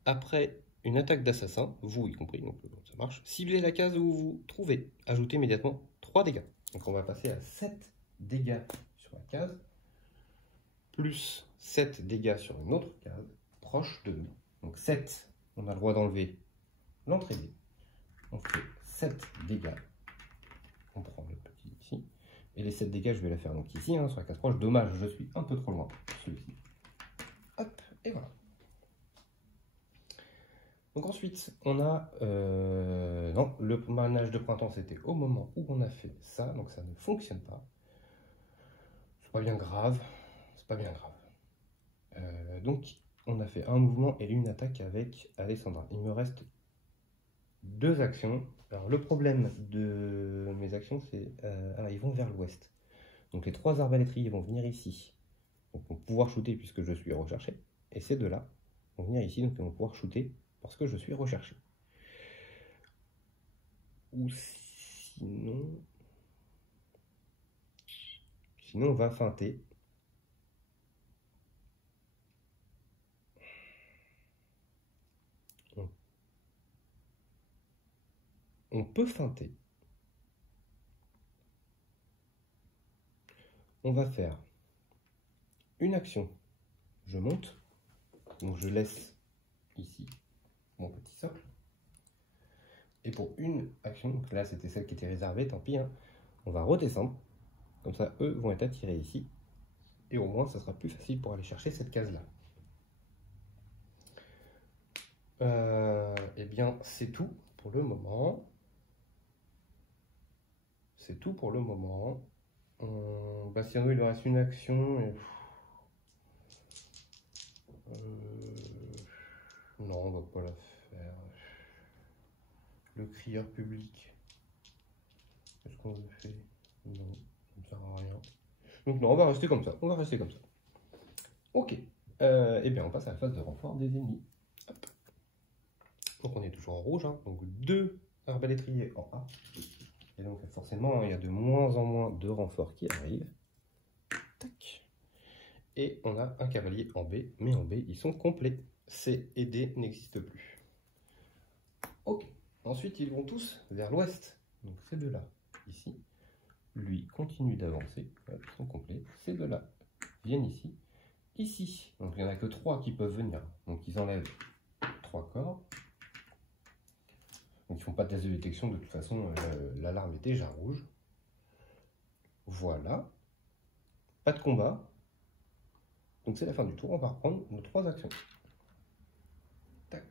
Après une attaque d'assassin, vous y compris, donc ça marche, ciblez la case où vous vous trouvez, ajoutez immédiatement 3 dégâts. Donc on va passer à 7 dégâts sur la case, plus 7 dégâts sur une autre case, proche de nous. Donc 7, on a le droit d'enlever l'entrée D. On fait 7 dégâts. On prend le petit ici. Et les 7 dégâts, je vais la faire donc ici, hein, sur la case proche. Dommage, je suis un peu trop loin. Celui-ci. Hop, et voilà. Donc ensuite, on a... non, le manage de printemps, c'était au moment où on a fait ça. Donc ça ne fonctionne pas. C'est pas bien grave. C'est pas bien grave. Donc, on a fait un mouvement et une attaque avec Alessandra. Il me reste 2 actions. Alors, le problème de mes actions, c'est... ils vont vers l'ouest. Donc, les 3 arbalétriers vont venir ici. donc vont pouvoir shooter puisque je suis recherché. Et ces deux-là vont venir ici, donc ils vont pouvoir shooter parce que je suis recherché. Ou sinon on va feinter. On peut feinter. On va faire une action. Je monte, donc je laisse ici mon petit socle. Et pour une action, donc là c'était celle qui était réservée, tant pis, hein, on va redescendre. Comme ça, eux vont être attirés ici. Et au moins, ça sera plus facile pour aller chercher cette case-là. Eh bien, c'est tout pour le moment. C'est tout pour le moment. Bastiano, il lui reste une action. Et... non, on va pas la faire. Le crieur public. Est-ce qu'on le fait? Non, ça ne sert à rien. Donc non, on va rester comme ça. On va rester comme ça. Ok. Eh bien, on passe à la phase de renfort des ennemis. Hop. Donc on est toujours en rouge. Hein. Donc 2 arbalétriers en A. Et donc forcément, il y a de moins en moins de renforts qui arrivent. Tac. Et on a un cavalier en B. Mais en B, ils sont complets. C et D n'existent plus. Ok. Ensuite, ils vont tous vers l'ouest. Donc ces deux-là, ici. Lui continue d'avancer. Ils sont complets. Ces deux-là viennent ici. Ici, donc il n'y en a que 3 qui peuvent venir. Donc ils enlèvent 3 corps. Donc ils ne font pas de test de détection. De toute façon, l'alarme est déjà rouge. Voilà. Pas de combat. Donc c'est la fin du tour. On va reprendre nos 3 actions. Tac.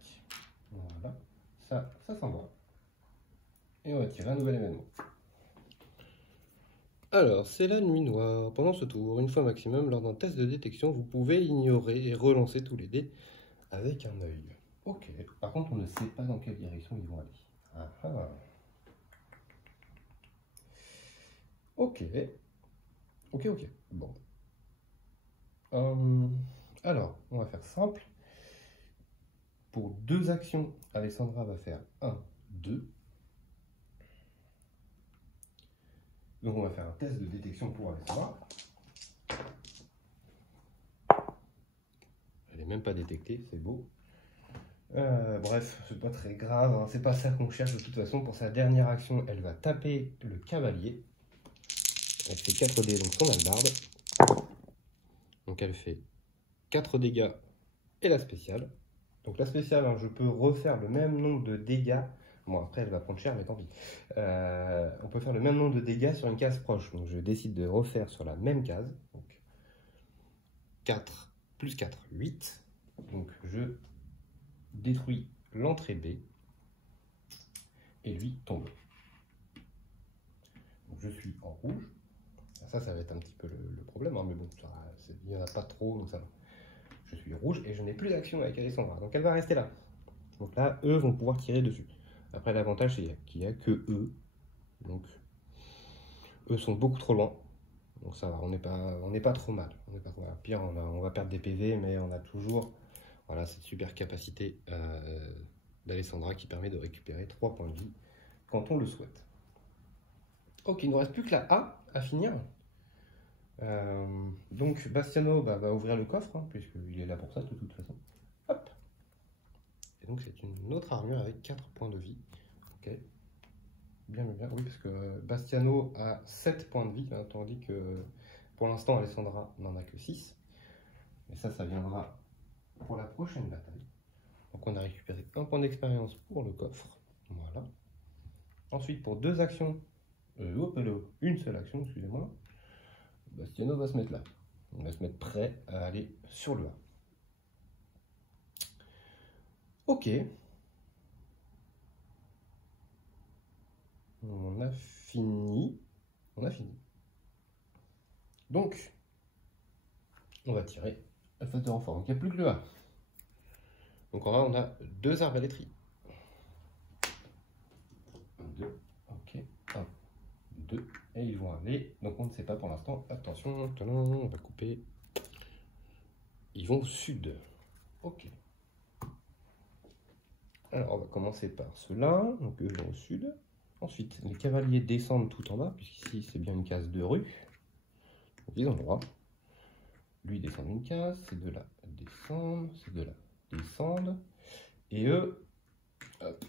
Voilà. Ça s'en va. Et on va tirer un nouvel événement. Alors, c'est la nuit noire. Pendant ce tour, une fois maximum, lors d'un test de détection, vous pouvez ignorer et relancer tous les dés avec un œil. Ok. Par contre, on ne sait pas dans quelle direction ils vont aller. Ah ah. Ok. Ok. Bon. Alors, on va faire simple. Pour 2 actions, Alessandra va faire 1, 2. Donc on va faire un test de détection pour Alessandra. Elle n'est même pas détectée, c'est beau. Bref, c'est pas très grave, hein, c'est pas ça qu'on cherche de toute façon. Pour sa dernière action, elle va taper le cavalier. Elle fait 4 dés, donc son hallebarde. Donc elle fait 4 dégâts et la spéciale. Donc la spéciale, hein, je peux refaire le même nombre de dégâts. Bon, après elle va prendre cher, mais tant pis. On peut faire le même nombre de dégâts sur une case proche. Donc je décide de refaire sur la même case. Donc 4 plus 4, 8. Donc je détruis l'entrée B. Et lui tombe. Donc je suis en rouge. Ça va être un petit peu le problème, hein, mais bon, il n'y en a pas trop, donc ça va. Je suis rouge et je n'ai plus d'action avec Alessandra. Donc elle va rester là. Donc là, eux vont pouvoir tirer dessus. Après, l'avantage, c'est qu'il n'y a que eux. Donc, eux sont beaucoup trop loin. Donc ça va, on n'est pas trop mal. On n'est pas trop mal. Pire, on va perdre des PV, mais on a toujours voilà, cette super capacité d'Alessandra qui permet de récupérer 3 points de vie quand on le souhaite. Ok, il ne nous reste plus que la A à finir. Donc Bastiano va ouvrir le coffre, hein, puisqu'il est là pour ça de toute façon. Hop. Et donc c'est une autre armure avec 4 points de vie. Ok. Bien, oui, parce que Bastiano a 7 points de vie, hein, tandis que pour l'instant Alessandra n'en a que 6. Et ça viendra pour la prochaine bataille. Donc on a récupéré un point d'expérience pour le coffre. Voilà. Ensuite, pour 2 actions, une seule action, excusez-moi, Bastiano va se mettre là. On va se mettre prêt à aller sur le A. Ok. On a fini. Donc, on va tirer la phase de renfort. Donc, il n'y a plus que le A. Donc, en A, on a 2 arbalétries. 1, 2. Ok. 1, 2. Et ils vont aller. Donc, on ne sait pas pour l'instant. Attention. On va couper. ils vont au sud. Ok. Alors, on va commencer par ceux-là. Donc, eux vont au sud. Ensuite, les cavaliers descendent tout en bas, puisqu'ici, c'est bien une case de rue. Donc, ils ont le droit. Lui descend une case, ces deux-là descendent, ces deux-là descendent. Et eux, hop,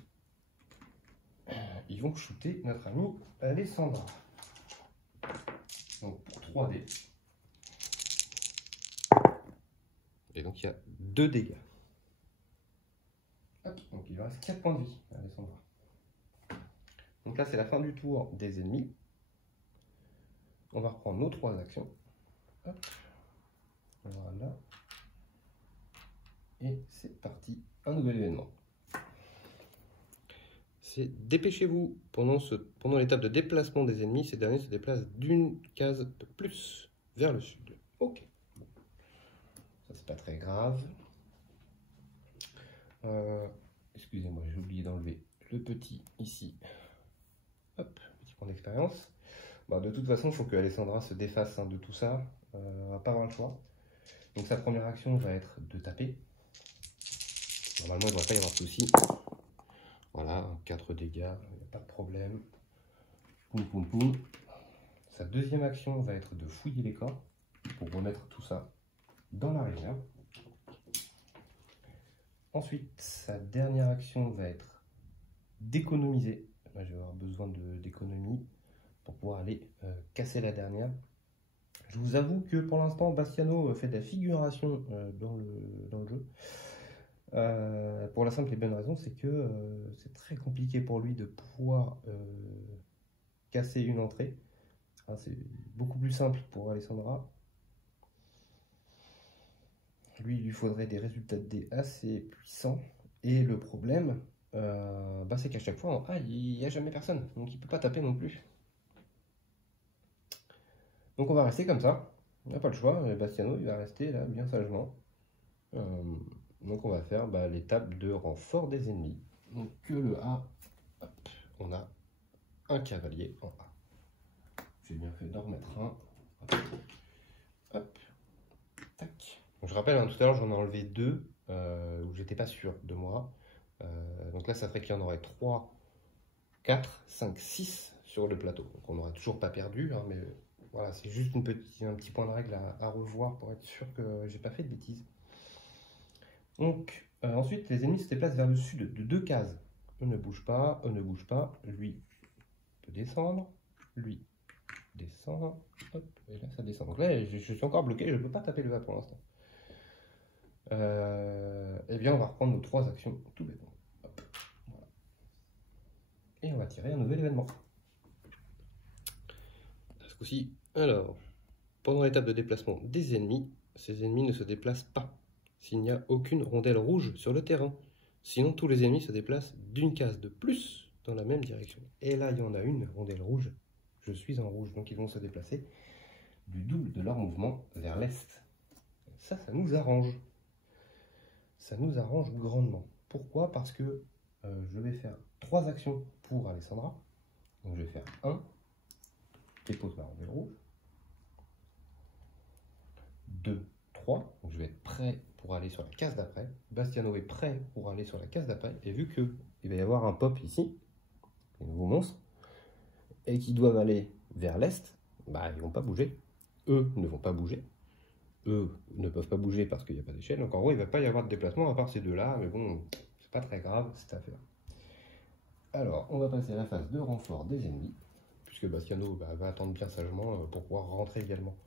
ils vont shooter notre ami Alessandra. Donc, pour 3D. Et donc, il y a 2 dégâts. Hop, donc, il lui reste 4 points de vie, Alessandra. Donc là, c'est la fin du tour des ennemis. On va reprendre nos 3 actions. Hop. Voilà. Et c'est parti, un nouvel événement. C'est dépêchez-vous. Pendant l'étape de déplacement des ennemis, ces derniers se déplacent d'une case de plus vers le sud. Ok. Ça, c'est pas très grave. Excusez-moi, j'ai oublié d'enlever le petit ici. Hop, petit point d'expérience. Bah, de toute façon, il faut que Alessandra se défasse de tout ça. On va pas avoir le choix. Donc sa première action va être de taper. Normalement, il ne devrait pas y avoir de souci. Voilà, 4 dégâts, il n'y a pas de problème. Poum, poum, poum. Sa deuxième action va être de fouiller les corps pour remettre tout ça dans la rivière. Ensuite, sa dernière action va être d'économiser. Là, je vais avoir besoin d'économie pour pouvoir aller casser la dernière. Je vous avoue que pour l'instant, Bastiano fait de la figuration dans le jeu. Pour la simple et bonne raison, c'est que c'est très compliqué pour lui de pouvoir casser une entrée. C'est beaucoup plus simple pour Alessandra. Lui, il lui faudrait des résultats de dés assez puissants. Et le problème, c'est qu'à chaque fois, il n'y a jamais personne. Donc il ne peut pas taper non plus. Donc on va rester comme ça. On n'a pas le choix. Bastiano, il va rester là, bien sagement. Donc on va faire l'étape de renfort des ennemis. Donc que le A, hop, on a un cavalier en A. J'ai bien fait d'en remettre un. Hop, hop, tac. Donc je rappelle, tout à l'heure j'en ai enlevé 2 où j'étais pas sûr de moi. Donc là ça ferait qu'il y en aurait 3, 4, 5, 6 sur le plateau. Donc on n'aura toujours pas perdu, mais voilà, c'est juste un petit point de règle à revoir pour être sûr que j'ai pas fait de bêtises. Donc, ensuite, les ennemis se déplacent vers le sud de 2 cases. Eux ne bougent pas, eux ne bougent pas. Lui peut descendre, lui descend, hop, et là ça descend. Donc là, je suis encore bloqué, je ne peux pas taper le A pour l'instant. Eh bien, on va reprendre nos 3 actions tout bêtement. Hop, voilà. Et on va tirer un nouvel événement. Ce coup-ci, alors, pendant l'étape de déplacement des ennemis, ces ennemis ne se déplacent pas s'il n'y a aucune rondelle rouge sur le terrain. Sinon, tous les ennemis se déplacent d'une case de plus dans la même direction. Et là, il y en a une rondelle rouge. Je suis en rouge, donc ils vont se déplacer du double de leur mouvement vers l'est. Ça nous arrange. Ça nous arrange grandement. Pourquoi? Parce que je vais faire 3 actions pour Alessandra. Donc je vais faire 1, dépose ma rondelle rouge. 2, 3, donc je vais être prêt pour aller sur la case d'après. Bastiano est prêt pour aller sur la case d'après. Et vu qu'il va y avoir un pop ici, un nouveau monstre, et qu'ils doivent aller vers l'est, ils ne vont pas bouger. Eux ne vont pas bouger. Eux ne peuvent pas bouger parce qu'il n'y a pas d'échelle. Donc en gros, il ne va pas y avoir de déplacement à part ces deux-là. Mais bon, c'est pas très grave cette affaire. Alors, on va passer à la phase de renfort des ennemis, puisque Bastiano va attendre bien sagement pour pouvoir rentrer également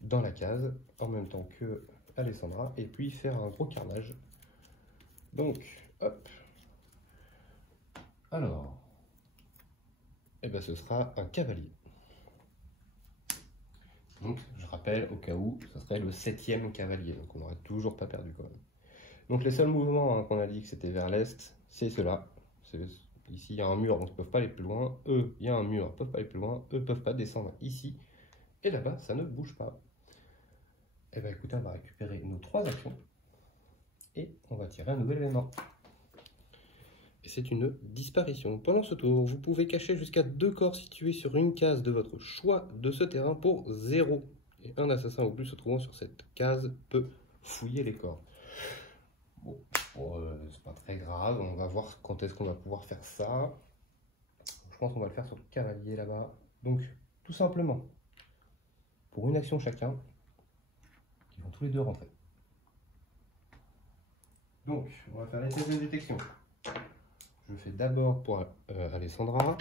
dans la case, en même temps que Alessandra, et puis faire un gros carnage. Donc, hop. Alors, ce sera un cavalier. Donc, je rappelle, au cas où, ce serait le 7e cavalier, donc on n'aurait toujours pas perdu quand même. Donc, les seuls mouvements qu'on a dit que c'était vers l'est, c'est cela. Ici, il y a un mur, donc ils ne peuvent pas aller plus loin. Eux, il y a un mur, ils ne peuvent pas aller plus loin. Eux ne peuvent pas descendre ici. Et là-bas, ça ne bouge pas. Écoutez, on va récupérer nos 3 actions et on va tirer un nouvel événement. Et c'est une disparition. Pendant ce tour, vous pouvez cacher jusqu'à 2 corps situés sur une case de votre choix de ce terrain pour 0. Et un assassin ou plus se trouvant sur cette case peut fouiller les corps. Bon, c'est pas très grave, on va voir quand est-ce qu'on va pouvoir faire ça. Je pense qu'on va le faire sur le cavalier là-bas. Donc, tout simplement, pour une action chacun, ils vont tous les deux rentrer. Donc, on va faire les tests de détection. Je fais d'abord pour Alessandra.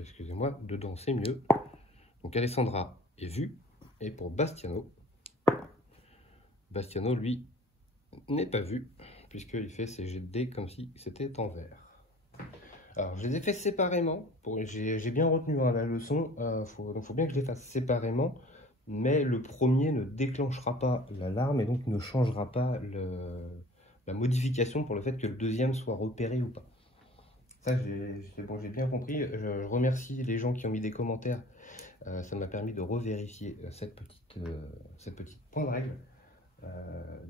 Excusez-moi, dedans c'est mieux. Donc Alessandra est vue. Et pour Bastiano, lui, n'est pas vu, puisqu'il fait ses jets de dés comme si c'était en vert. Alors, je les ai fait séparément. J'ai bien retenu la leçon. Donc, faut bien que je les fasse séparément. Mais le premier ne déclenchera pas l'alarme et donc ne changera pas la modification pour le fait que le deuxième soit repéré ou pas. Ça, j'ai bien compris. Je remercie les gens qui ont mis des commentaires. Ça m'a permis de revérifier cette petite point de règle.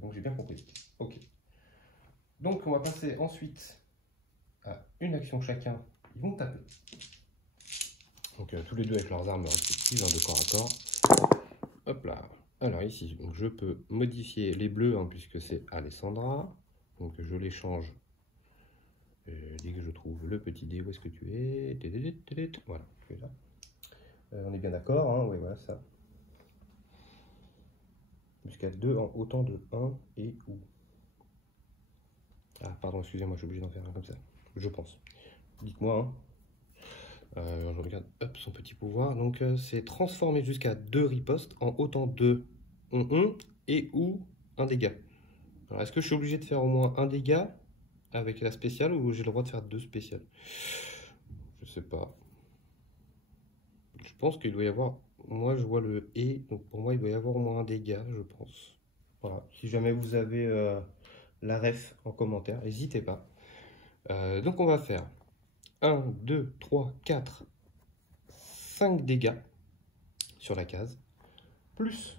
Donc j'ai bien compris. Ok. Donc on va passer ensuite à une action chacun. Ils vont taper. Donc tous les deux avec leurs armes respectives de corps à corps. Hop là. Alors ici, donc, je peux modifier les bleus puisque c'est Alessandra. Donc je les change. Dès que je trouve le petit dé, où est-ce que tu es? Voilà, tu es là. On est bien d'accord, oui, voilà ça. Jusqu'à 2 en autant de 1 et ou. Ah, pardon, excusez-moi, je suis obligé d'en faire un comme ça. Je pense. Dites-moi. Je regarde son petit pouvoir. Donc, c'est transformer jusqu'à 2 ripostes en autant de et ou un dégât. Alors, est-ce que je suis obligé de faire au moins un dégât avec la spéciale ou j'ai le droit de faire 2 spéciales? Je sais pas. Je pense qu'il doit y avoir. Moi, je vois le et, donc pour moi, il doit y avoir au moins un dégât, je pense. Voilà. Si jamais vous avez la ref en commentaire, n'hésitez pas. Donc, on va faire 1, 2, 3, 4, 5 dégâts sur la case, plus.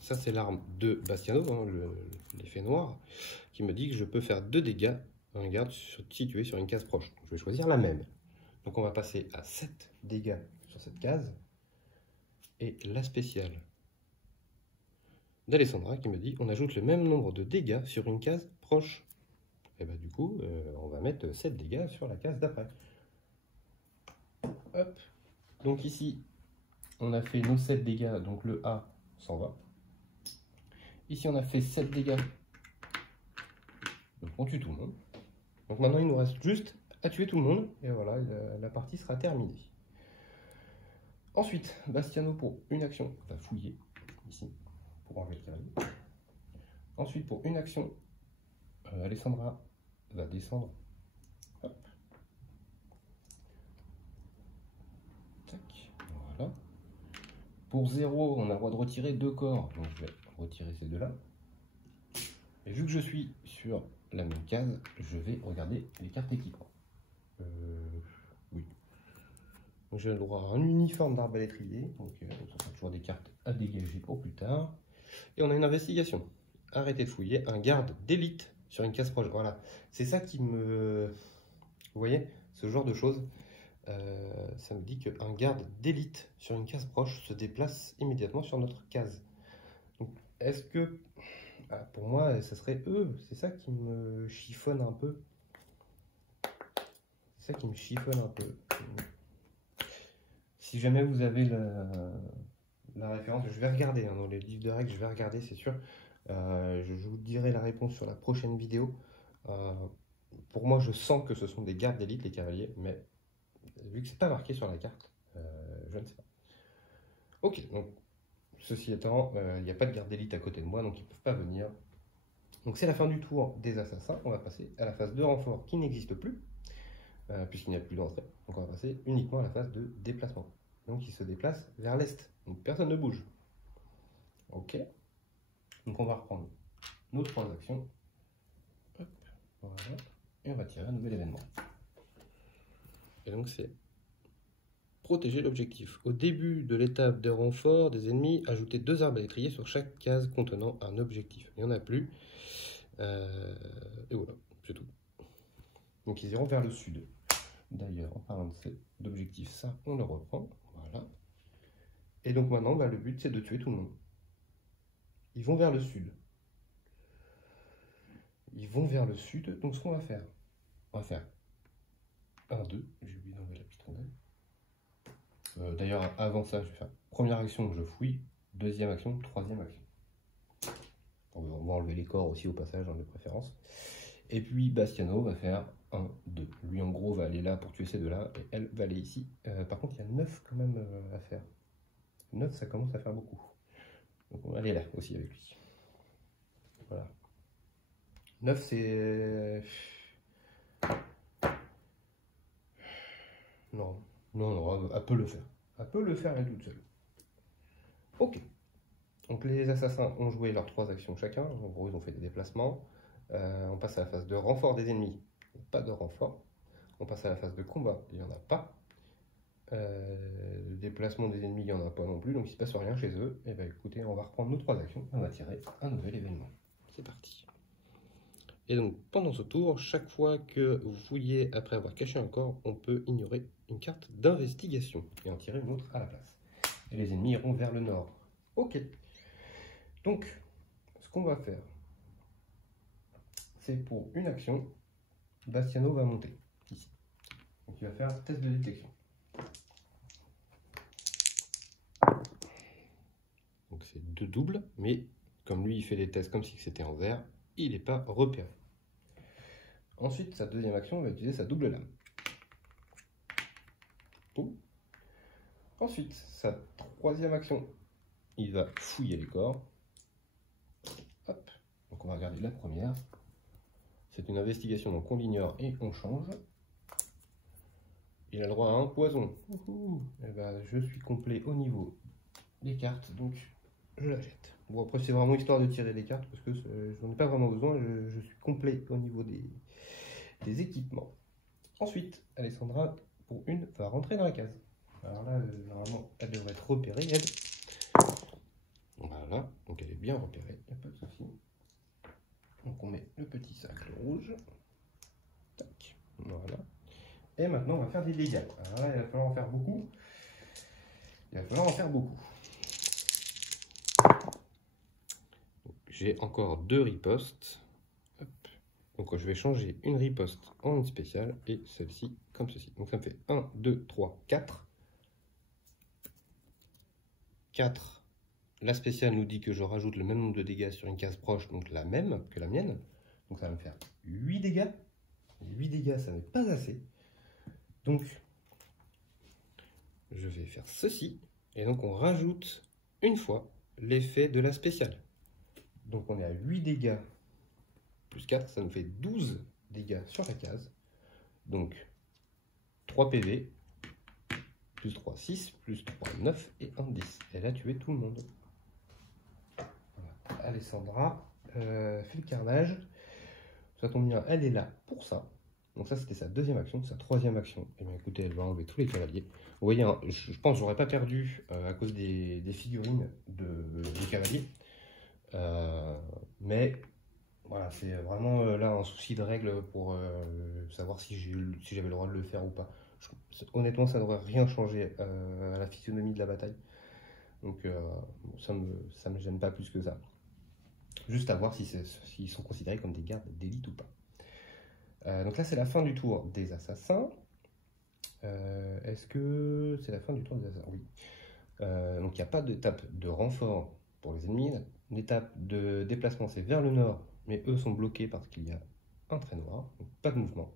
Ça, c'est l'arme de Bastiano, l'effet noir, qui me dit que je peux faire 2 dégâts à un garde situé sur une case proche. Donc, je vais choisir la même. Donc, on va passer à 7 dégâts sur cette case. Et la spéciale d'Alessandra qui me dit on ajoute le même nombre de dégâts sur une case proche. Et bah du coup, on va mettre 7 dégâts sur la case d'après. Hop. Donc ici, on a fait nos 7 dégâts, donc le A s'en va. Ici, on a fait 7 dégâts. Donc on tue tout le monde. Donc maintenant, il nous reste juste à tuer tout le monde. Et voilà, la partie sera terminée. Ensuite, Bastiano, pour une action, va fouiller ici, pour enlever le cavalier. Ensuite, pour une action, Alessandra va descendre. Hop. Tac. Voilà. Pour 0, on a le droit de retirer 2 corps. Donc je vais retirer ces deux-là. Et vu que je suis sur la même case, je vais regarder les cartes équipement. Oui. J'ai le droit à un uniforme d'arbalétrier. Donc ça sera toujours des cartes à dégager pour plus tard. Et on a une investigation. Arrêtez de fouiller. Un garde d'élite sur une case proche. Voilà. C'est ça qui me... Vous voyez, ce genre de choses. Ça me dit qu'un garde d'élite sur une case proche se déplace immédiatement sur notre case. Donc, est-ce que... pour moi, ça serait eux. C'est ça qui me chiffonne un peu. C'est ça qui me chiffonne un peu. Si jamais vous avez la référence, je vais regarder dans les livres de règles, je vais regarder, c'est sûr. Je vous dirai la réponse sur la prochaine vidéo. Pour moi, je sens que ce sont des gardes d'élite, les cavaliers, mais vu que c'est pas marqué sur la carte, je ne sais pas. Ok, donc ceci étant, il n'y a pas de garde d'élite à côté de moi, donc ils ne peuvent pas venir. Donc c'est la fin du tour des assassins. On va passer à la phase de renfort qui n'existe plus, puisqu'il n'y a plus d'entrée. Donc on va passer uniquement à la phase de déplacement. Donc il se déplace vers l'est. Donc personne ne bouge. Ok. Donc on va reprendre nos 3 actions. Hop, voilà. Et on va tirer un nouvel événement. Et donc c'est protéger l'objectif. Au début de l'étape de renfort des ennemis, ajoutez 2 arbalétriers sur chaque case contenant un objectif. Il n'y en a plus. Et voilà, c'est tout. Donc ils iront vers le sud. D'ailleurs, en parlant d'objectif, ça, on le reprend. Voilà. Et donc maintenant, le but, c'est de tuer tout le monde. Ils vont vers le sud. Ils vont vers le sud. Donc ce qu'on va faire, on va faire 1, 2. J'ai oublié d'enlever la petite rondelle. D'ailleurs, avant ça, je vais faire première action, je fouille. Deuxième action, troisième action. On va enlever les corps aussi au passage, de préférence. Et puis Bastiano va faire 1, 2. Lui, en gros, va aller là pour tuer ces deux-là. Et elle va aller ici. Par contre, il y a 9 quand même à faire. 9, ça commence à faire beaucoup. Donc on va aller là aussi avec lui. Voilà. 9, c'est... Non, elle peut le faire. Elle peut le faire elle toute seule. Ok. Donc les assassins ont joué leurs 3 actions chacun. En gros, ils ont fait des déplacements. On passe à la phase de renfort des ennemis. Pas de renfort. On passe à la phase de combat. Il n'y en a pas. Le déplacement des ennemis, il n'y en a pas non plus. Donc il ne se passe rien chez eux. Et bien écoutez, on va reprendre nos 3 actions. On va tirer un nouvel événement. C'est parti. Et donc pendant ce tour, chaque fois que vous fouillez après avoir caché un corps, on peut ignorer une carte d'investigation et en tirer une autre à la place. Et les ennemis iront vers le nord. Ok. Donc, ce qu'on va faire, c'est pour une action, Bastiano va monter ici. Donc il va faire un test de détection. Donc c'est 2 doubles, mais comme lui il fait des tests comme si c'était en vert, il n'est pas repéré. Ensuite, sa deuxième action, on va utiliser sa double lame. Boum. Ensuite, sa troisième action, il va fouiller les corps. Hop. Donc on va regarder la première. C'est une investigation, donc on l'ignore et on change. Il a le droit à un poison. Et ben, je suis complet au niveau des cartes, donc je la jette. Bon, après, c'est vraiment histoire de tirer les cartes parce que je n'en ai pas vraiment besoin. Je suis complet au niveau des équipements. Ensuite, Alessandra, pour une, va rentrer dans la case. Alors là, normalement, elle devrait être repérée, elle. Voilà, donc elle est bien repérée, il n'y a pas de souci. Donc on met le petit cercle rouge. Tac, voilà. Et maintenant, on va faire des dégâts. Alors là, il va falloir en faire beaucoup. J'ai encore 2 ripostes. Hop. Donc je vais changer une riposte en une spéciale et celle-ci comme ceci. Donc ça me fait 1, 2, 3, 4. 4. La spéciale nous dit que je rajoute le même nombre de dégâts sur une case proche, donc la même que la mienne. Donc ça va me faire 8 dégâts. 8 dégâts, ça n'est pas assez. Donc je vais faire ceci. Et donc on rajoute une fois l'effet de la spéciale. Donc on est à 8 dégâts plus 4, ça nous fait 12 dégâts sur la case. Donc 3 PV, plus 3, 6, plus 3, 9 et 1, 10. Elle a tué tout le monde. Voilà. Alessandra fait le carnage. Ça tombe bien, elle est là pour ça. Donc ça, c'était sa deuxième action. Sa troisième action, et bien écoutez, elle va enlever tous les cavaliers. Vous voyez, hein, je pense que j'aurais pas perdu à cause des figurines des cavaliers. Mais voilà, c'est vraiment là un souci de règle pour savoir si j'avais le droit de le faire ou pas. Honnêtement, ça ne devrait rien changer à la physionomie de la bataille. Donc ça me gêne pas plus que ça. Juste à voir s'ils sont considérés comme des gardes d'élite ou pas. Donc là, c'est la fin du tour des assassins. Est-ce que c'est la fin du tour des assassins? Oui. Donc il n'y a pas d'étape de renfort pour les ennemis. L'étape de déplacement, c'est vers le nord, mais eux sont bloqués parce qu'il y a un trait noir. Donc pas de mouvement,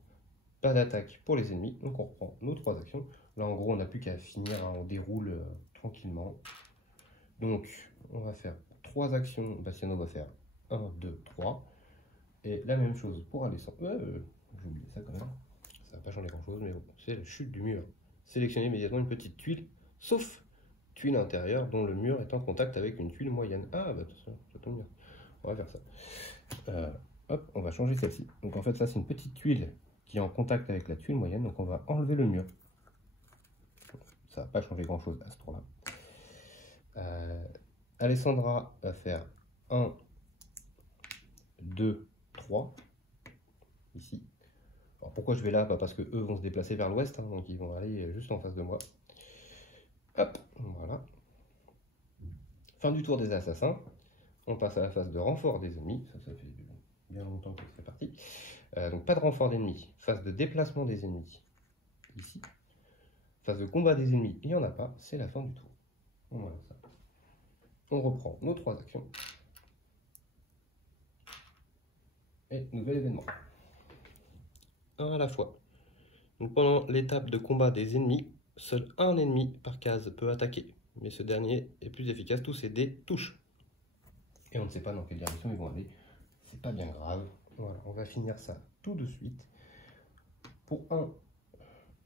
pas d'attaque pour les ennemis. Donc on reprend nos 3 actions. Là, en gros, on n'a plus qu'à finir, hein, on déroule tranquillement. Donc on va faire 3 actions. Bastiano va faire 1, 2, 3. Et la même chose pour Alessandro. J'ai oublié ça quand même. Ça va pas changer grand chose, mais bon, c'est la chute du mur. Sélectionnez immédiatement une petite tuile, sauf tuile intérieure dont le mur est en contact avec une tuile moyenne. Ah, bah ça tombe bien. On va faire ça. Hop, on va changer celle-ci. Donc en fait, ça, c'est une petite tuile qui est en contact avec la tuile moyenne. Donc on va enlever le mur. Ça va pas changer grand chose à ce tour-là. Alessandra va faire 1, 2, 3. Ici. Alors pourquoi je vais là? Parce que eux vont se déplacer vers l'ouest, hein, donc ils vont aller juste en face de moi. Hop, voilà. Fin du tour des assassins. On passe à la phase de renfort des ennemis. Ça fait bien longtemps que c'est parti. Donc pas de renfort d'ennemis. Phase de déplacement des ennemis. Ici. Phase de combat des ennemis. Il n'y en a pas. C'est la fin du tour. Voilà ça. On reprend nos 3 actions. Et nouvel événement. Un à la fois. Donc pendant l'étape de combat des ennemis, seul un ennemi par case peut attaquer. Mais ce dernier est plus efficace. Tous ces dés touchent. Et on ne sait pas dans quelle direction ils vont aller. C'est pas bien grave. Voilà, on va finir ça tout de suite. Pour 1,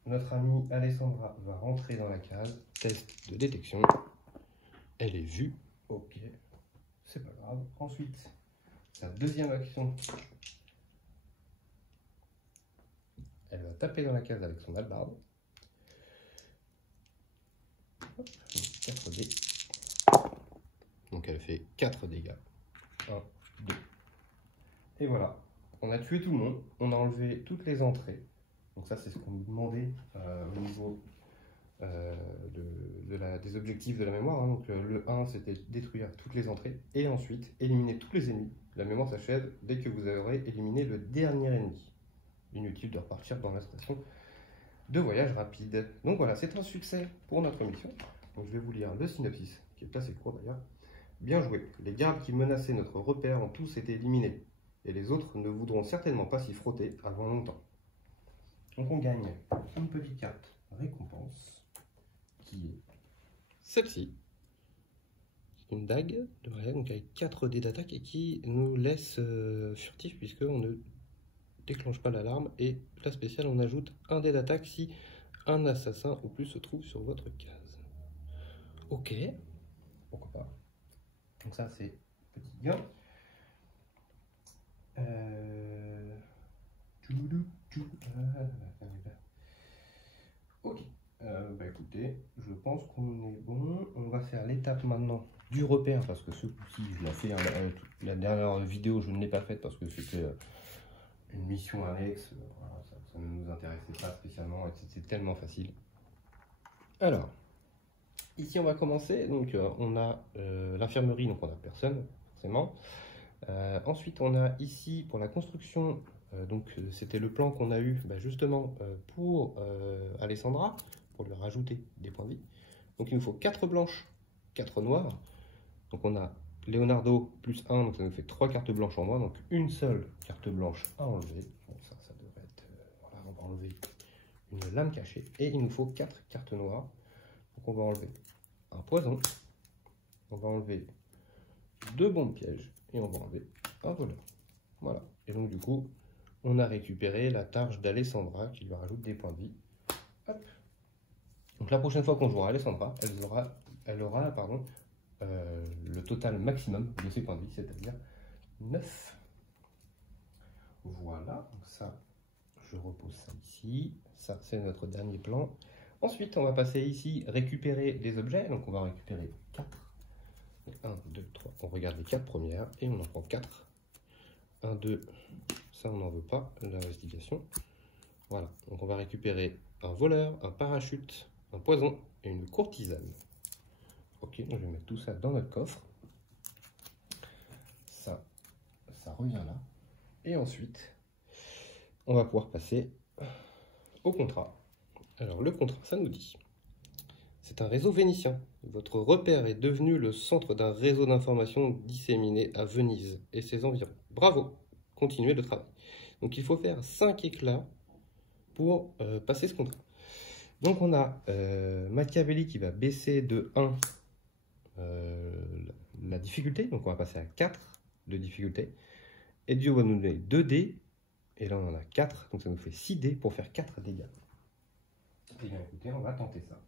notre amie Alessandra va rentrer dans la case. Test de détection. Elle est vue. Ok. C'est pas grave. Ensuite, sa deuxième action. Elle va taper dans la case avec son hallebarde. 4 dés. Donc elle fait 4 dégâts. 1, 2. Et voilà. On a tué tout le monde. On a enlevé toutes les entrées. Donc ça, c'est ce qu'on nous demandait au niveau des objectifs de la mémoire. Hein. Donc le 1, c'était détruire toutes les entrées. Et ensuite, éliminer tous les ennemis. La mémoire s'achève dès que vous aurez éliminé le dernier ennemi. Inutile de repartir dans la station de voyage rapide. Donc voilà, c'est un succès pour notre mission. Donc je vais vous lire le synopsis, qui est assez court d'ailleurs. Bien joué. Les gardes qui menaçaient notre repère ont tous été éliminés. Et les autres ne voudront certainement pas s'y frotter avant longtemps. Donc on gagne une petite carte récompense, qui est celle-ci. C'est une dague de mariage, donc avec 4 dés d'attaque et qui nous laisse furtif puisqu'on ne déclenche pas l'alarme. Et la spéciale, on ajoute un dé d'attaque si un assassin ou plus se trouve sur votre case. Ok, pourquoi pas. Donc ça c'est petit gain. Ok, bah écoutez, je pense qu'on est bon. On va faire l'étape maintenant du repère parce que ce coup-ci, je l'ai fait. La dernière vidéo, je ne l'ai pas faite parce que c'était une mission annexe. Voilà, ça ne nous intéressait pas spécialement et c'était tellement facile. Alors, ici on va commencer. Donc, on a l'infirmerie, donc on n'a personne, forcément. Ensuite, on a ici pour la construction. Donc c'était le plan qu'on a eu justement pour Alessandra, pour lui rajouter des points de vie. Donc il nous faut 4 blanches, 4 noires. Donc on a Leonardo plus 1, donc ça nous fait 3 cartes blanches en moins, donc une seule carte blanche à enlever. Donc ça devrait être... voilà, on va enlever une lame cachée. Et il nous faut 4 cartes noires. Donc on va enlever un poison, on va enlever 2 bombes pièges, et on va enlever un voleur. Voilà, et donc du coup... on a récupéré la targe d'Alessandra qui lui rajoute des points de vie. Hop. Donc la prochaine fois qu'on jouera Alessandra, elle aura le total maximum de ses points de vie, c'est-à-dire 9. Voilà, donc ça, je repose ça ici. Ça, c'est notre dernier plan. Ensuite, on va passer ici, récupérer des objets. Donc on va récupérer 4. 1, 2, 3. On regarde les 4 premières et on en prend 4. 1, 2... ça, on n'en veut pas, l'investigation. Voilà, donc on va récupérer un voleur, un parachute, un poison et une courtisane. Ok, donc je vais mettre tout ça dans notre coffre. Ça revient là. Et ensuite, on va pouvoir passer au contrat. Alors, le contrat, ça nous dit: c'est un réseau vénitien. Votre repère est devenu le centre d'un réseau d'informations disséminé à Venise et ses environs. Bravo! Continuer le travail. Donc il faut faire 5 éclats pour passer ce contrat. Donc on a Machiavelli qui va baisser de 1 la difficulté. Donc on va passer à 4 de difficulté. Edio va nous donner 2 dés. Et là on en a 4. Donc ça nous fait 6 dés pour faire 4 dégâts. Et bien écoutez, on va tenter ça.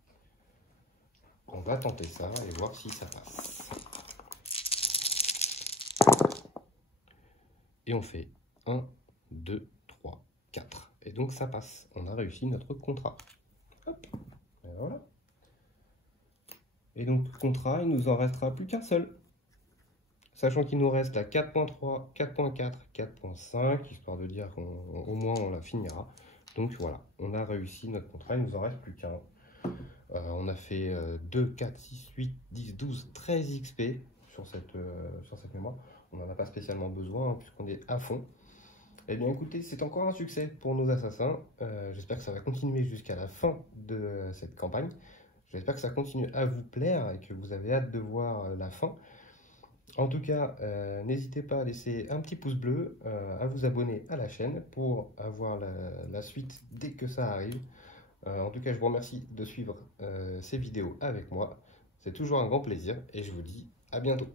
On va tenter ça et voir si ça passe. Et on fait 1, 2, 3, 4. Et donc ça passe. On a réussi notre contrat. Hop. Et voilà. Et donc contrat, il nous en restera plus qu'un seul. Sachant qu'il nous reste la 4.3, 4.4, 4.5, histoire de dire qu'au moins on la finira. Donc voilà, on a réussi notre contrat, il nous en reste plus qu'un. On a fait 2, 4, 6, 8, 10, 12, 13 XP sur cette mémoire. On n'en a pas spécialement besoin, hein, puisqu'on est à fond. Eh bien écoutez, c'est encore un succès pour nos assassins. J'espère que ça va continuer jusqu'à la fin de cette campagne. J'espère que ça continue à vous plaire et que vous avez hâte de voir la fin. En tout cas, n'hésitez pas à laisser un petit pouce bleu, à vous abonner à la chaîne pour avoir la suite dès que ça arrive. En tout cas, je vous remercie de suivre ces vidéos avec moi. C'est toujours un grand plaisir et je vous dis à bientôt.